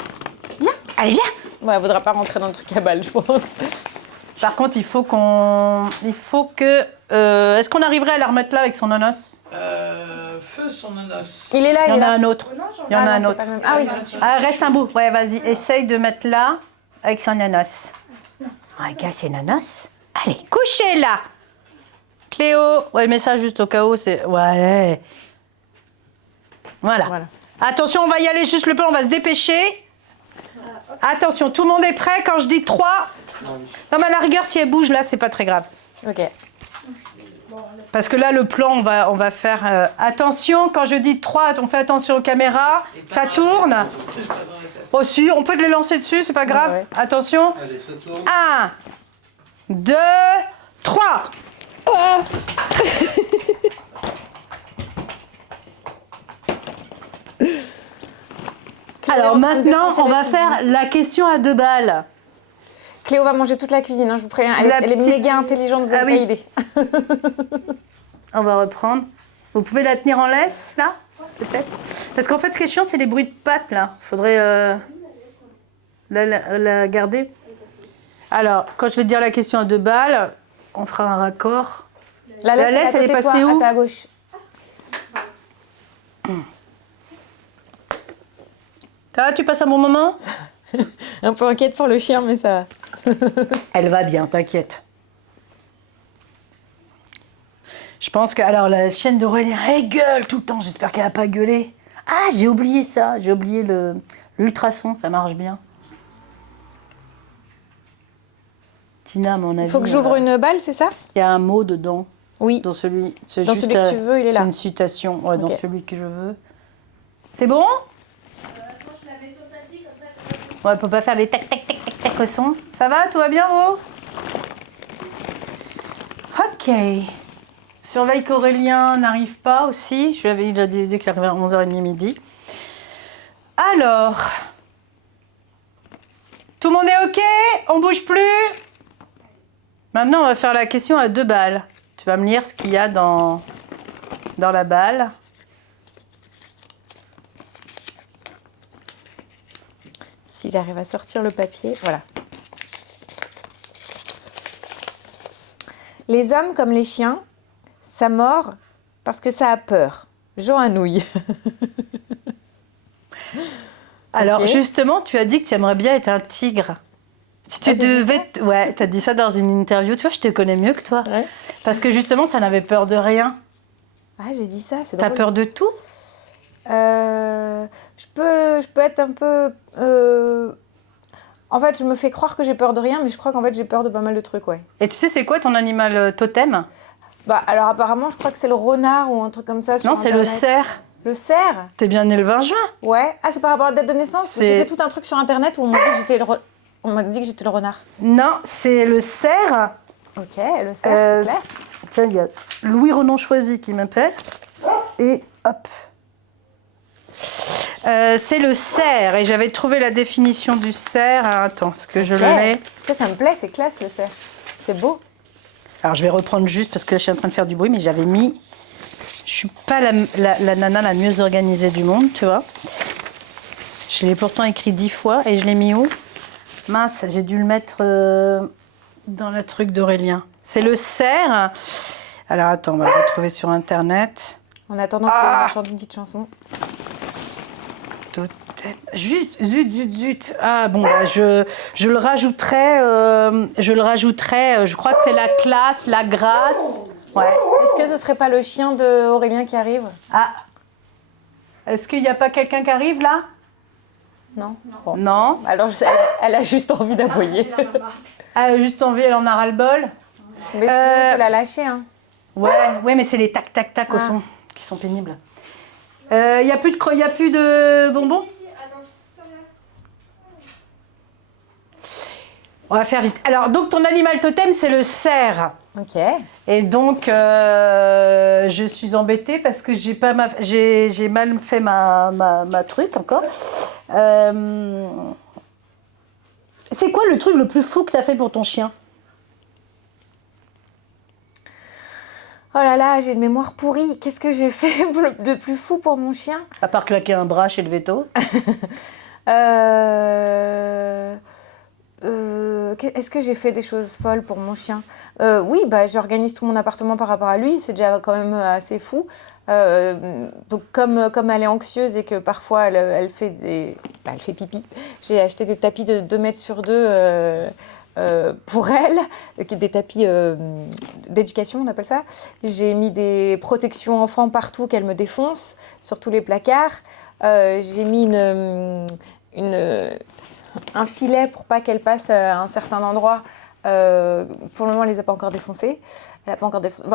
Allez, viens. Bon, elle voudra pas rentrer dans le truc à balles, je pense. Par contre, il faut que... Est-ce qu'on arriverait à la remettre là avec son nonos? Feu son nonos. Il est là, Il y en a un autre. Il y en a un autre. Ah oui. Ah, reste un bout. Ouais, vas-y, essaye de mettre là avec son nanos. Regarde, c'est nanos. Allez, couchez là. Cléo. Ouais, mets ça juste au cas où, c'est... Ouais. Voilà. Attention, on va y aller juste le plan, on va se dépêcher. Attention, tout le monde est prêt quand je dis 3. Non, mais à la rigueur, si elle bouge là, c'est pas très grave. Ok. Parce que là, le plan, on va faire... attention, quand je dis 3, on fait attention aux caméras. Ça tourne. Aussi, on peut les lancer dessus, c'est pas grave. Ouais. Attention. Allez, ça tourne. 1, 2, 3. Cléo est Alors en train de maintenant, défoncer on la va cuisine. faire la question à 2 balles. Cléo va manger toute la cuisine, hein, je vous préviens. Elle, La elle est petite- méga intelligente, vous Ah n'avez oui. pas idée. On va reprendre. Vous pouvez la tenir en laisse, là, peut-être. Parce qu'en fait, ce qui est chiant, c'est les bruits de pattes, là. Faudrait la garder. Alors, quand je vais te dire la question à 2 balles, on fera un raccord. La laisse, elle est passée où? À ta gauche. Ça va, tu passes un bon moment? Un peu inquiète pour le chien, mais ça va. Elle va bien, t'inquiète. Je pense que... Alors, la chienne d'Aurélien, elle gueule tout le temps. J'espère qu'elle n'a pas gueulé. Ah, j'ai oublié ça. J'ai oublié l'ultrason. Ça marche bien. Tina, à mon avis... Il faut que j'ouvre une balle, c'est ça? Il y a un mot dedans. Oui. Dans celui... Dans celui que tu veux, il est là. C'est une citation. Ouais, dans Ok. celui que je veux. C'est bon? Ouais, on peut pas faire les tac tac tac tac tac au son. Ça va? Tout va bien, vous? Ok. Surveille qu'Aurélien n'arrive pas aussi. Il a dit qu'il arrivait à 11h30 midi. Alors. Tout le monde est ok? On bouge plus? Maintenant, on va faire la question à 2 balles. Tu vas me lire ce qu'il y a dans la balle. Si j'arrive à sortir le papier, voilà. Les hommes comme les chiens, ça mord parce que ça a peur. Joannouille. Alors, Ok. justement, tu as dit que tu aimerais bien être un tigre. Si tu Ah, j'ai dit devais... Ouais, tu as dit ça dans une interview. Tu vois, je te connais mieux que toi. Ouais. Parce que justement, ça n'avait peur de rien. Ah, j'ai dit ça, c'est T'as drôle. peur de tout? Je peux être un peu... En fait, je me fais croire que j'ai peur de rien, mais je crois qu'en fait, j'ai peur de pas mal de trucs, ouais. Et tu sais, c'est quoi ton animal totem? Bah, alors apparemment, je crois que c'est le renard ou un truc comme ça sur Non, c'est le Internet. cerf. Le cerf? T'es bien né le 20 juin. Ouais. Ah, c'est par rapport à la date de naissance? C'est- J'ai fait tout un truc sur Internet où on m'a dit que j'étais on m'a dit que j'étais le renard. Non, c'est le cerf. Ok, le cerf, c'est classe. Tiens, il y a Louis Renan Choisy qui m'appelle. Et hop. C'est le cerf. Et j'avais trouvé la définition du cerf. Alors, attends, ce que je Ok. l'ai. Ça me plaît, c'est classe le cerf. C'est beau. Alors, je vais reprendre juste parce que je suis en train de faire du bruit, mais j'avais mis... Je suis pas la nana la mieux organisée du monde, tu vois. Je l'ai pourtant écrit 10 fois et je l'ai mis où? Mince, j'ai dû le mettre dans le truc d'Aurélien. C'est le cerf. Alors, attends, on va le retrouver sur Internet. En attendant qu'on chante une petite chanson. Totem. Zut. Ah bon, bah, je le rajouterai. Je crois que c'est la classe, la grâce. Ouais. Est-ce que ce serait pas le chien de Aurélien qui arrive? Ah. Est-ce qu'il n'y a pas quelqu'un qui arrive là? Non. Non. Alors, elle a juste envie d'aboyer. Ah, juste envie, elle en a ras-le-bol. Mais sinon, tu peux la lâcher, hein. Ouais, mais c'est les tac tac tac au Ah. son qui sont pénibles. Il n'y a plus de bonbons? On va faire vite. Alors, donc ton animal totem, c'est le cerf. Ok. Et donc, je suis embêtée parce que j'ai mal fait ma truc encore. C'est quoi le truc le plus fou que tu as fait pour ton chien? Oh là là, j'ai une mémoire pourrie. Qu'est-ce que j'ai fait de plus fou pour mon chien? À part claquer un bras chez le veto. Est-ce que j'ai fait des choses folles pour mon chien? Oui, bah, j'organise tout mon appartement par rapport à lui, c'est déjà quand même assez fou. Donc comme elle est anxieuse et que parfois elle fait elle fait pipi, j'ai acheté des tapis de 2 mètres sur 2 pour elle, des tapis d'éducation, on appelle ça. J'ai mis des protections enfants partout qu'elle me défonce, sur tous les placards. J'ai mis un filet pour pas qu'elle passe à un certain endroit. Pour le moment, elle les a pas encore défoncés. Elle a pas encore défoncé.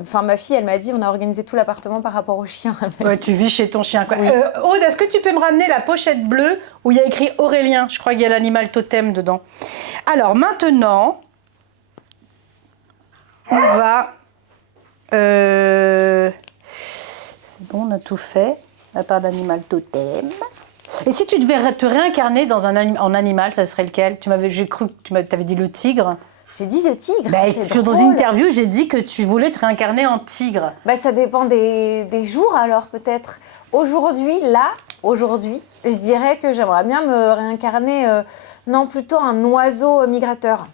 Enfin, ma fille, elle m'a dit, on a organisé tout l'appartement par rapport au chien. Ouais, tu vis chez ton chien, quoi. Oui. Aude, est-ce que tu peux me ramener la pochette bleue où il y a écrit Aurélien? Je crois qu'il y a l'animal totem dedans. Alors, maintenant, on va... C'est bon, on a tout fait, à part l'animal totem. Et si tu devais te réincarner dans en animal, ça serait lequel? J'ai cru que tu m'avais dit le tigre. J'ai dit le tigre. Bah, c'est dans drôle. une interview, j'ai dit que tu voulais te réincarner en tigre. Bah, ça dépend des jours alors peut-être. Aujourd'hui, je dirais que j'aimerais bien me réincarner, non plutôt un oiseau migrateur.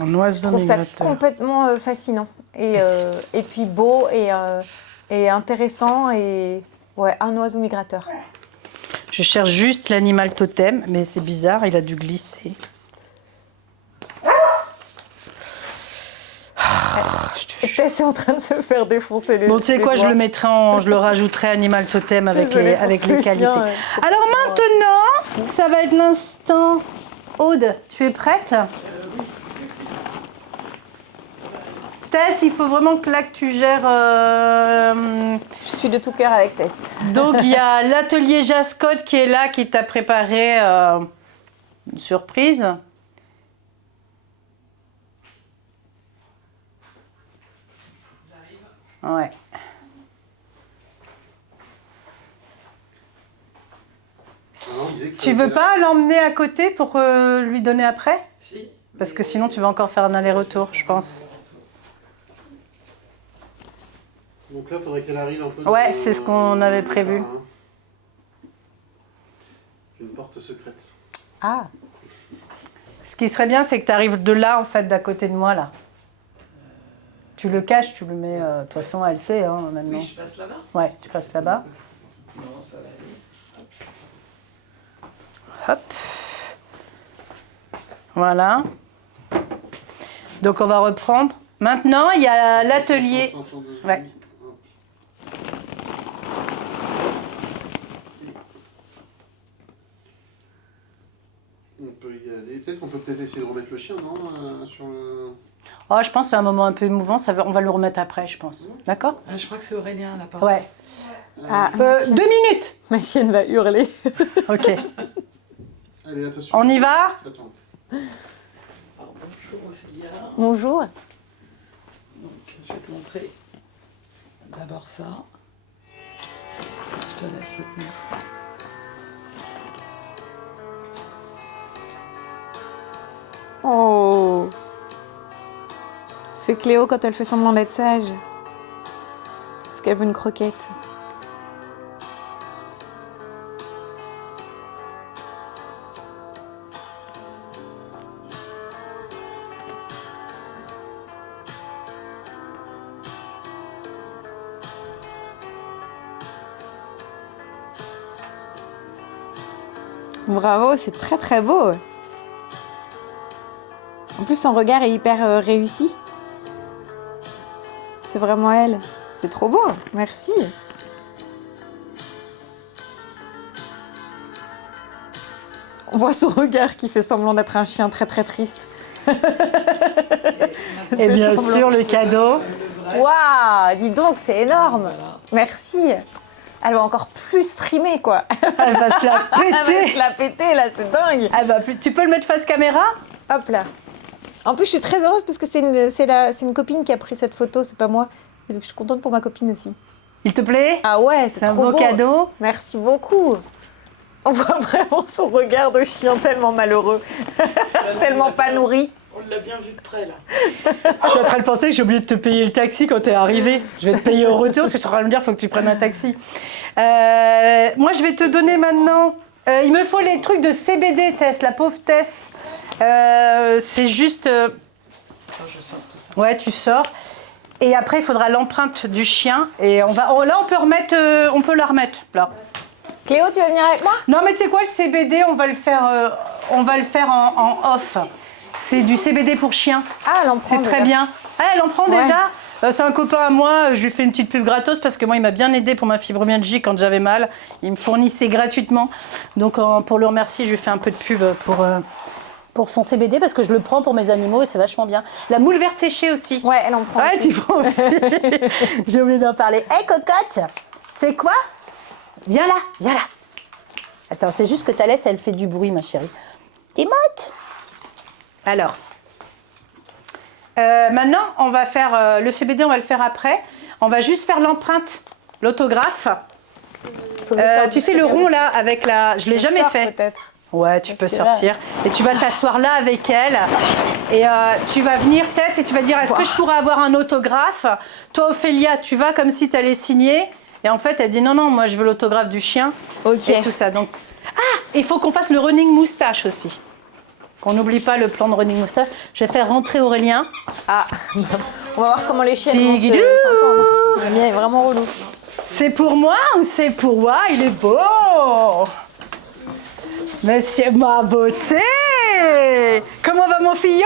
Un oiseau Je trouve ça migrateur. complètement fascinant et puis beau et intéressant et ouais, un oiseau migrateur. Je cherche juste l'animal totem, mais c'est bizarre, il a dû glisser. Et Tess est en train de se faire défoncer les Bon, tu sais les quoi, je doigts. le mettrai je le rajouterai animal totem avec Désolée les, pour avec ce les chien, qualités. c'est Alors maintenant, ça va être l'instant. Aude, tu es prête? Tess, il faut vraiment que là que tu gères. Je suis de tout cœur avec Tess. Donc il y a l'atelier Jascotte qui est là, qui t'a préparé une surprise. Ouais. Alors, il disait que Tu veux pas l'emmener à côté pour lui donner après? Si. Parce que sinon tu vas encore faire un aller-retour, je pense. Donc là, il faudrait qu'elle arrive un peu. Ouais, c'est ce qu'on avait prévu. Là, hein. Une porte secrète. Ah, Ce qui serait bien, c'est que tu arrives de là, en fait, d'à côté de moi, là. Tu le caches, tu le mets... De toute façon, elle sait, hein, maintenant. Oui, je passe là-bas. Ouais, tu passes là-bas. Non, ça va aller. Hop. Voilà. Donc, on va reprendre. Maintenant, il y a l'atelier. Attends, 2 secondes. Ouais. Hop. On peut y aller. Peut-être qu'on peut essayer de remettre le chien, non sur le... Oh, je pense que c'est un moment un peu émouvant. On va le remettre après, je pense. D'accord? Ah, je crois que c'est Aurélien, là, par Ouais. ah 2 minutes. ma chienne va hurler. Ok. Allez, attention. On y va? Ça tombe. Alors, bonjour Ophélia. Bonjour. Donc, je vais te montrer d'abord ça. Je te laisse le tenir. Oh. C'est Cléo quand elle fait semblant d'être sage. Parce qu'elle veut une croquette. Bravo, c'est très très beau. En plus, son regard est hyper réussi. C'est vraiment elle. C'est trop beau. Merci. On voit son regard qui fait semblant d'être un chien très très triste. Et bien semblant. sûr, le cadeau. Waouh, dis donc, c'est énorme. Voilà. Merci. Elle va encore plus frimer, quoi. Elle va se la Elle va péter. se la péter, là, c'est dingue. Tu peux le mettre face caméra? Hop là. En plus, je suis très heureuse parce que c'est une copine qui a pris cette photo, c'est pas moi. Et donc, je suis contente pour ma copine aussi. Il te plaît? Ah ouais, C'est c'est un trop beau beau. cadeau. Merci beaucoup. On voit vraiment son regard de chien tellement malheureux, tellement pas nourri. On l'a bien vu de près, là. Je suis en train de penser que j'ai oublié de te payer le taxi quand t'es arrivé. Je vais te payer au retour parce que je suis en train de me dire qu'il faut que tu prennes un taxi. Moi, je vais te donner maintenant... il me faut les trucs de CBD, Tess, la pauvre Tess. C'est juste... Attends, je sors tout ça. Ouais, tu sors. Et après, il faudra l'empreinte du chien. Et là, on peut remettre... on peut la remettre, là. Cléo, tu vas venir avec moi? Non, mais tu sais quoi, le CBD, on va le faire en off. C'est du CBD pour chien. Ah, elle en prend C'est très déjà. bien. Ah, elle en prend Ouais. déjà? C'est un copain à moi, je lui fais une petite pub gratos parce que moi, il m'a bien aidé pour ma fibromyalgie quand j'avais mal. Il me fournissait gratuitement. Donc, pour le remercier, je lui fais un peu de pub pour son CBD parce que je le prends pour mes animaux et c'est vachement bien. La moule verte séchée aussi. Ouais, elle en prend Ouais, aussi. tu prends aussi. J'ai oublié d'en parler. Hé, cocotte, c'est quoi? Viens là, viens là. Attends, c'est juste que ta laisse, elle fait du bruit, ma chérie. Timothée. Alors, maintenant, on va faire le CBD, on va le faire après. On va juste faire l'empreinte, l'autographe. Faut que je sorte Tu sais, du le truc rond là, avec la. Je l'ai jamais sors, fait. Peut-être. Ouais, tu peux que là- sortir. Et tu vas t'asseoir là avec elle. Et tu vas venir, Tess, et tu vas dire est-ce que je pourrais avoir un autographe? Toi, Ophélia, tu vas comme si tu allais signer. Et en fait, elle dit non, non, moi je veux l'autographe du chien. Ok. Et tout ça. Donc... Ah, il faut qu'on fasse le running moustache aussi. Qu'on n'oublie pas le plan de running moustache. Je vais faire rentrer Aurélien. Ah, On va voir comment les chiennes vont Tigidou. s'entendre. Le mien est vraiment relou. c'est pour moi ou c'est pour moi? Il est beau! Monsieur ma beauté! Comment va mon fillot?